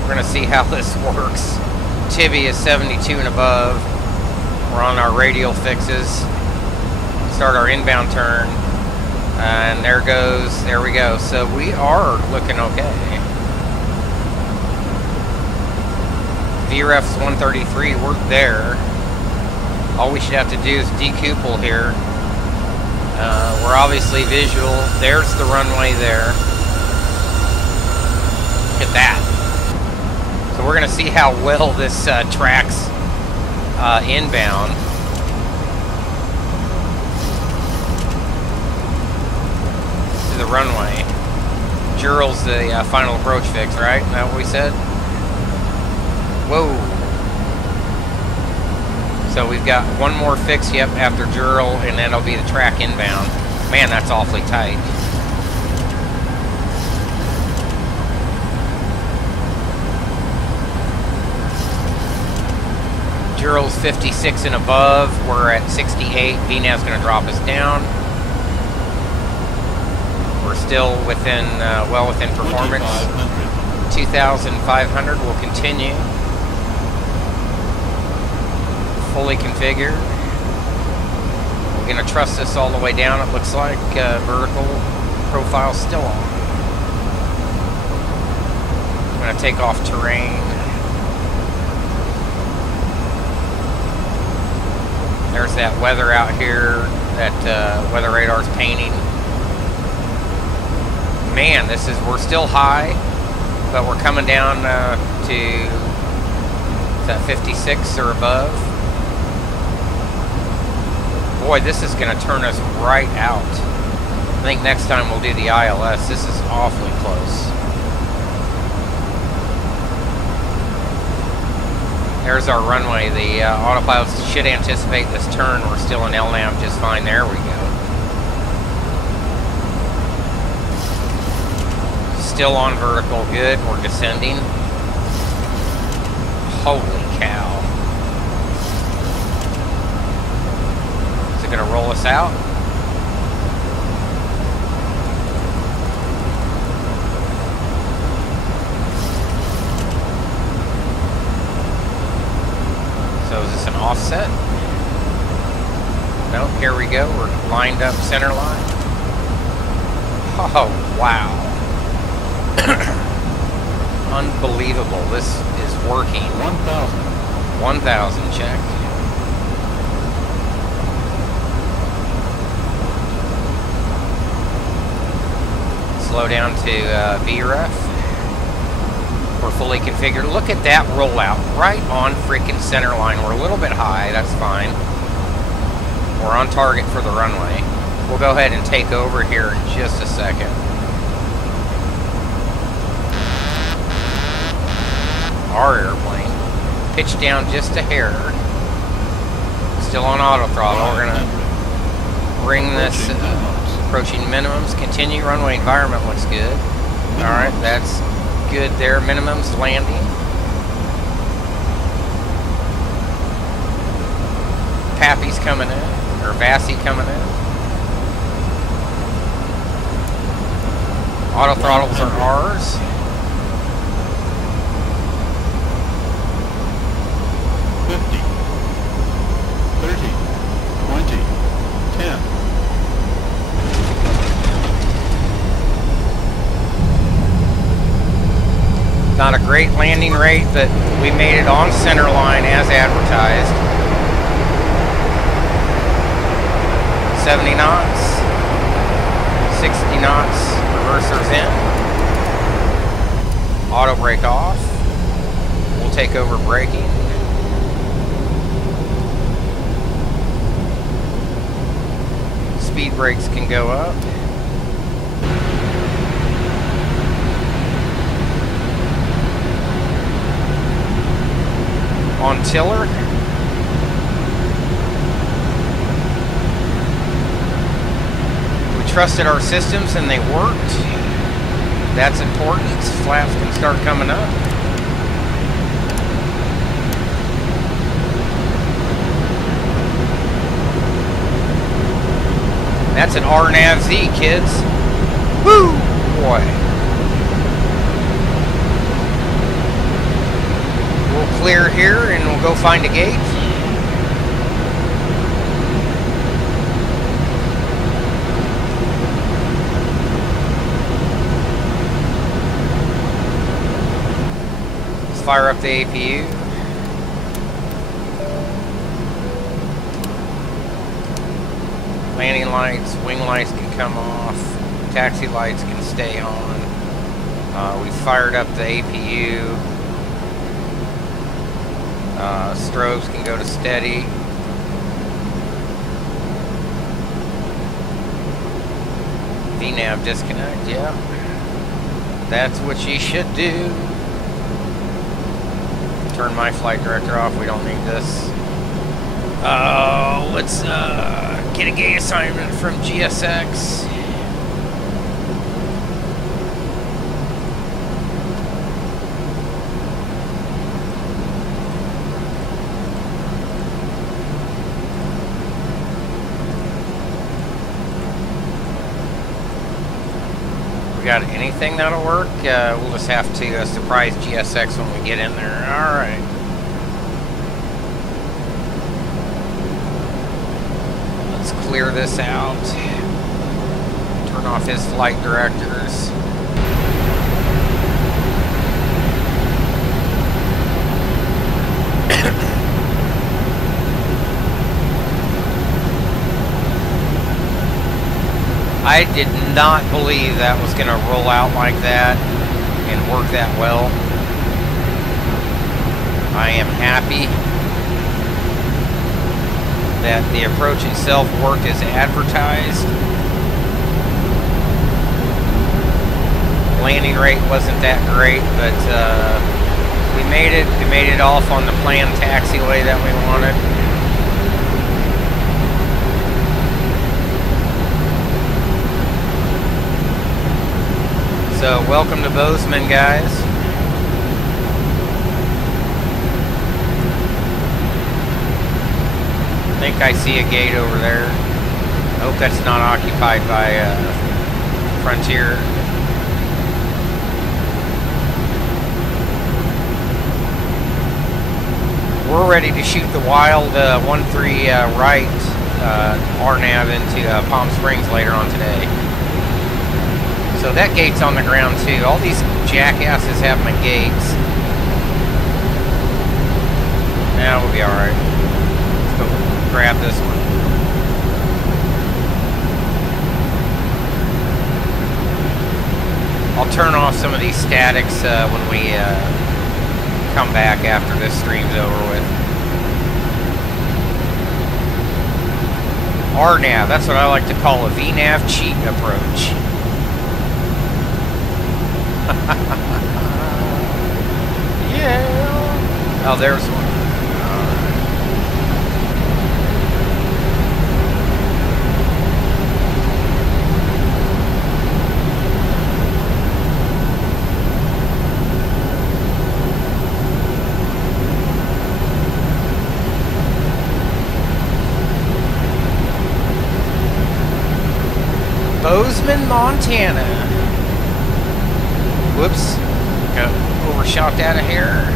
We're going to see how this works. Tibby is 72 and above. We're on our radial fixes. Start our inbound turn. And there we go. So we are looking okay. VREF's 133, we're there. All we should have to do is decouple here. We're obviously visual. There's the runway there. Look at that. So we're going to see how well this tracks inbound. To the runway. Jural's the final approach fix, right? Isn't that what we said? Whoa. So we've got one more fix, yep, after Jural, and then it'll be the track inbound. Man, that's awfully tight. Jural's 56 and above. We're at 68. VNAV's going to drop us down. We're still within, well within performance. 2,500 will continue. Fully configured. We're going to trust this all the way down, it looks like. Vertical profile still on. I'm going to take off terrain. There's that weather out here that weather radar's painting. Man, we're still high, but we're coming down to that 56 or above. Boy, this is going to turn us right out. I think next time we'll do the ILS. This is awfully close. There's our runway. The autopilots should anticipate this turn. We're still in LNAV just fine. There we go. Still on vertical. Good. We're descending. Holy cow. Is it going to roll us out? So is this an offset? No, here we go. We're lined up center line. Oh, wow. Unbelievable. This is working. 1,000. 1,000, check. Slow down to VREF. We're fully configured. Look at that rollout right on freaking center line. We're a little bit high, that's fine. We're on target for the runway. We'll go ahead and take over here in just a second. Our airplane pitched down just a hair. Still on auto throttle. We're gonna bring this approaching minimums. Continue. Runway environment looks good. All right, that's good there. Minimums landing. Pappy's coming in, or Vassy coming in. Auto throttles are ours. 50, 30, 20, 10. Not a great landing rate, but we made it on center line as advertised. 70 knots, 60 knots, reversers in. Auto brake off. We'll take over braking. Speed brakes can go up. On tiller. We trusted our systems and they worked. That's important. Flaps can start coming up. That's an RNAV-Z, kids. Woo! Boy. We'll clear here and we'll go find a gate. Let's fire up the APU. Landing lights, wing lights can come off, taxi lights can stay on. We fired up the APU. Strobes can go to steady. VNAV disconnect, yeah. That's what you should do. Turn my flight director off, we don't need this. Let's get a gate assignment from GSX. We got anything that'll work? We'll just have to surprise GSX when we get in there. Alright. Let's clear this out. Turn off his flight directors. I did not believe that was going to roll out like that and work that well. I am happy that the approach itself worked as advertised. Landing rate wasn't that great, but we made it. We made it off on the planned taxiway that we wanted. So, welcome to Bozeman, guys. I think I see a gate over there. I hope that's not occupied by Frontier. We're ready to shoot the wild 1-3 right RNAV into Palm Springs later on today. So that gate's on the ground too. All these jackasses have my gates. Now we'll be alright. Let's go grab this one. I'll turn off some of these statics when we come back after this stream's over with. RNAV, that's what I like to call a VNAV cheat approach. Yeah. Oh, there's one. Bozeman, Montana. Whoops, overshot that a hair.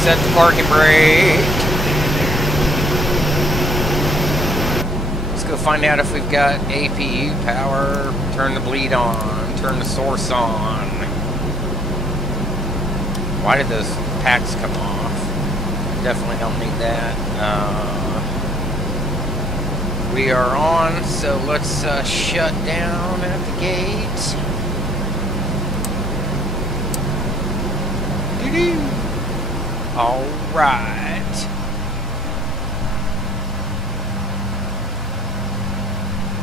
Set the parking brake. Let's go find out if we've got APU power. Turn the bleed on. Turn the source on. Why did those packs come off? Definitely don't need that. We are on, so let's shut down at the gate. Doo-doo. All right.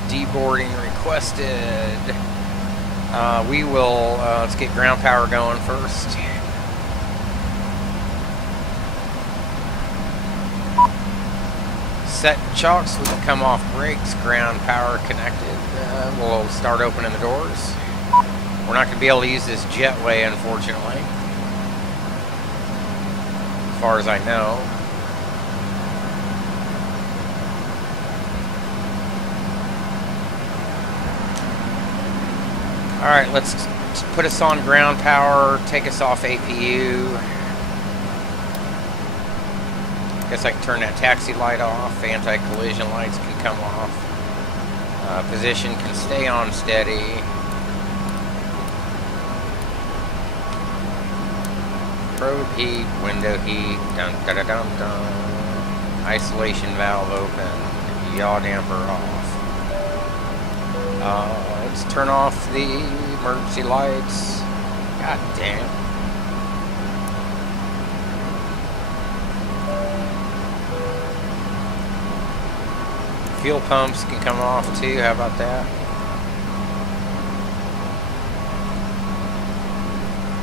Deboarding requested. We will, let's get ground power going first. set chocks, we can come off brakes, ground power connected. We'll start opening the doors. We're not going to be able to use this jetway, unfortunately, as far as I know. Alright, let's put us on ground power, take us off APU. Guess I can turn that taxi light off, anti-collision lights can come off. Position can stay on steady. Probe heat, window heat, dun dun dun dun dun. Isolation valve open, yaw damper off. Let's turn off the emergency lights. God damn. Fuel pumps can come off too, how about that?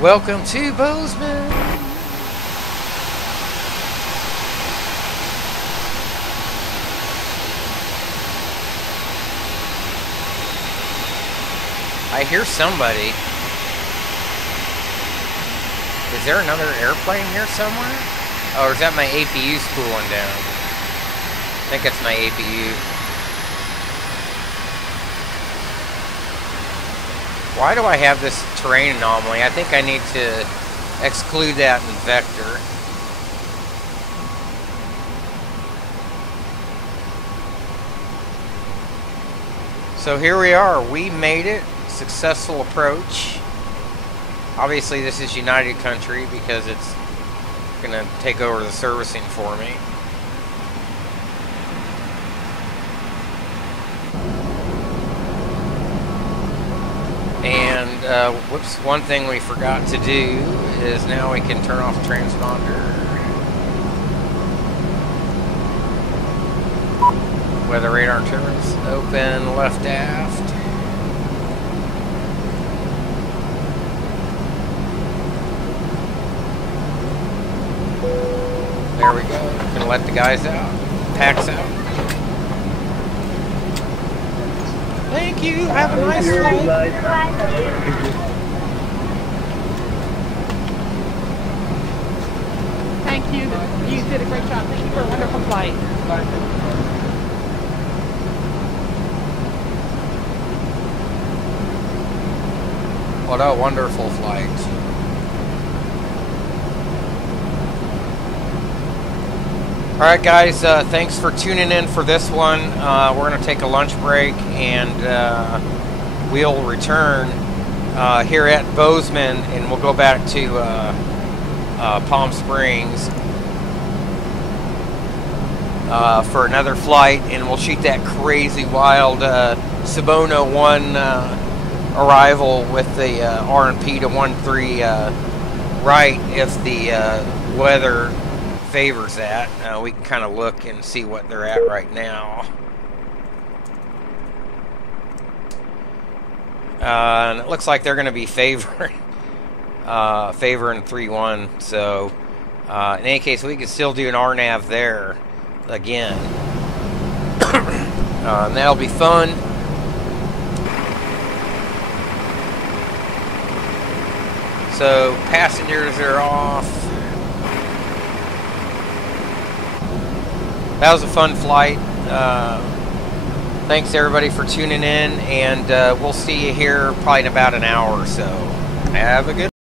Welcome to Bozeman! I hear somebody. Is there another airplane here somewhere? Oh, or is that my APU spooling down? I think it's my APU. Why do I have this terrain anomaly? I think I need to exclude that in vector. So here we are. We made it. Successful approach. Obviously this is United Country because it's gonna take over the servicing for me. And whoops, one thing we forgot to do is now we can turn off the transponder. Weather radar turns open, left aft. There we go. Gonna let the guys out. Packs out. Thank you. Have a nice flight. Thank you. You did a great job. Thank you for a wonderful flight. What a wonderful flight. Alright guys, thanks for tuning in for this one. We're going to take a lunch break and we'll return here at Bozeman and we'll go back to Palm Springs for another flight, and we'll shoot that crazy wild Sabono 1 arrival with the R&P to 13 right if the weather favors that. We can kind of look and see what they're at right now. And it looks like they're going to be favoring 3-1. So in any case, we can still do an RNAV there again. And that'll be fun. So passengers are off. That was a fun flight. Thanks everybody for tuning in, and we'll see you here probably in about an hour or so. Have a good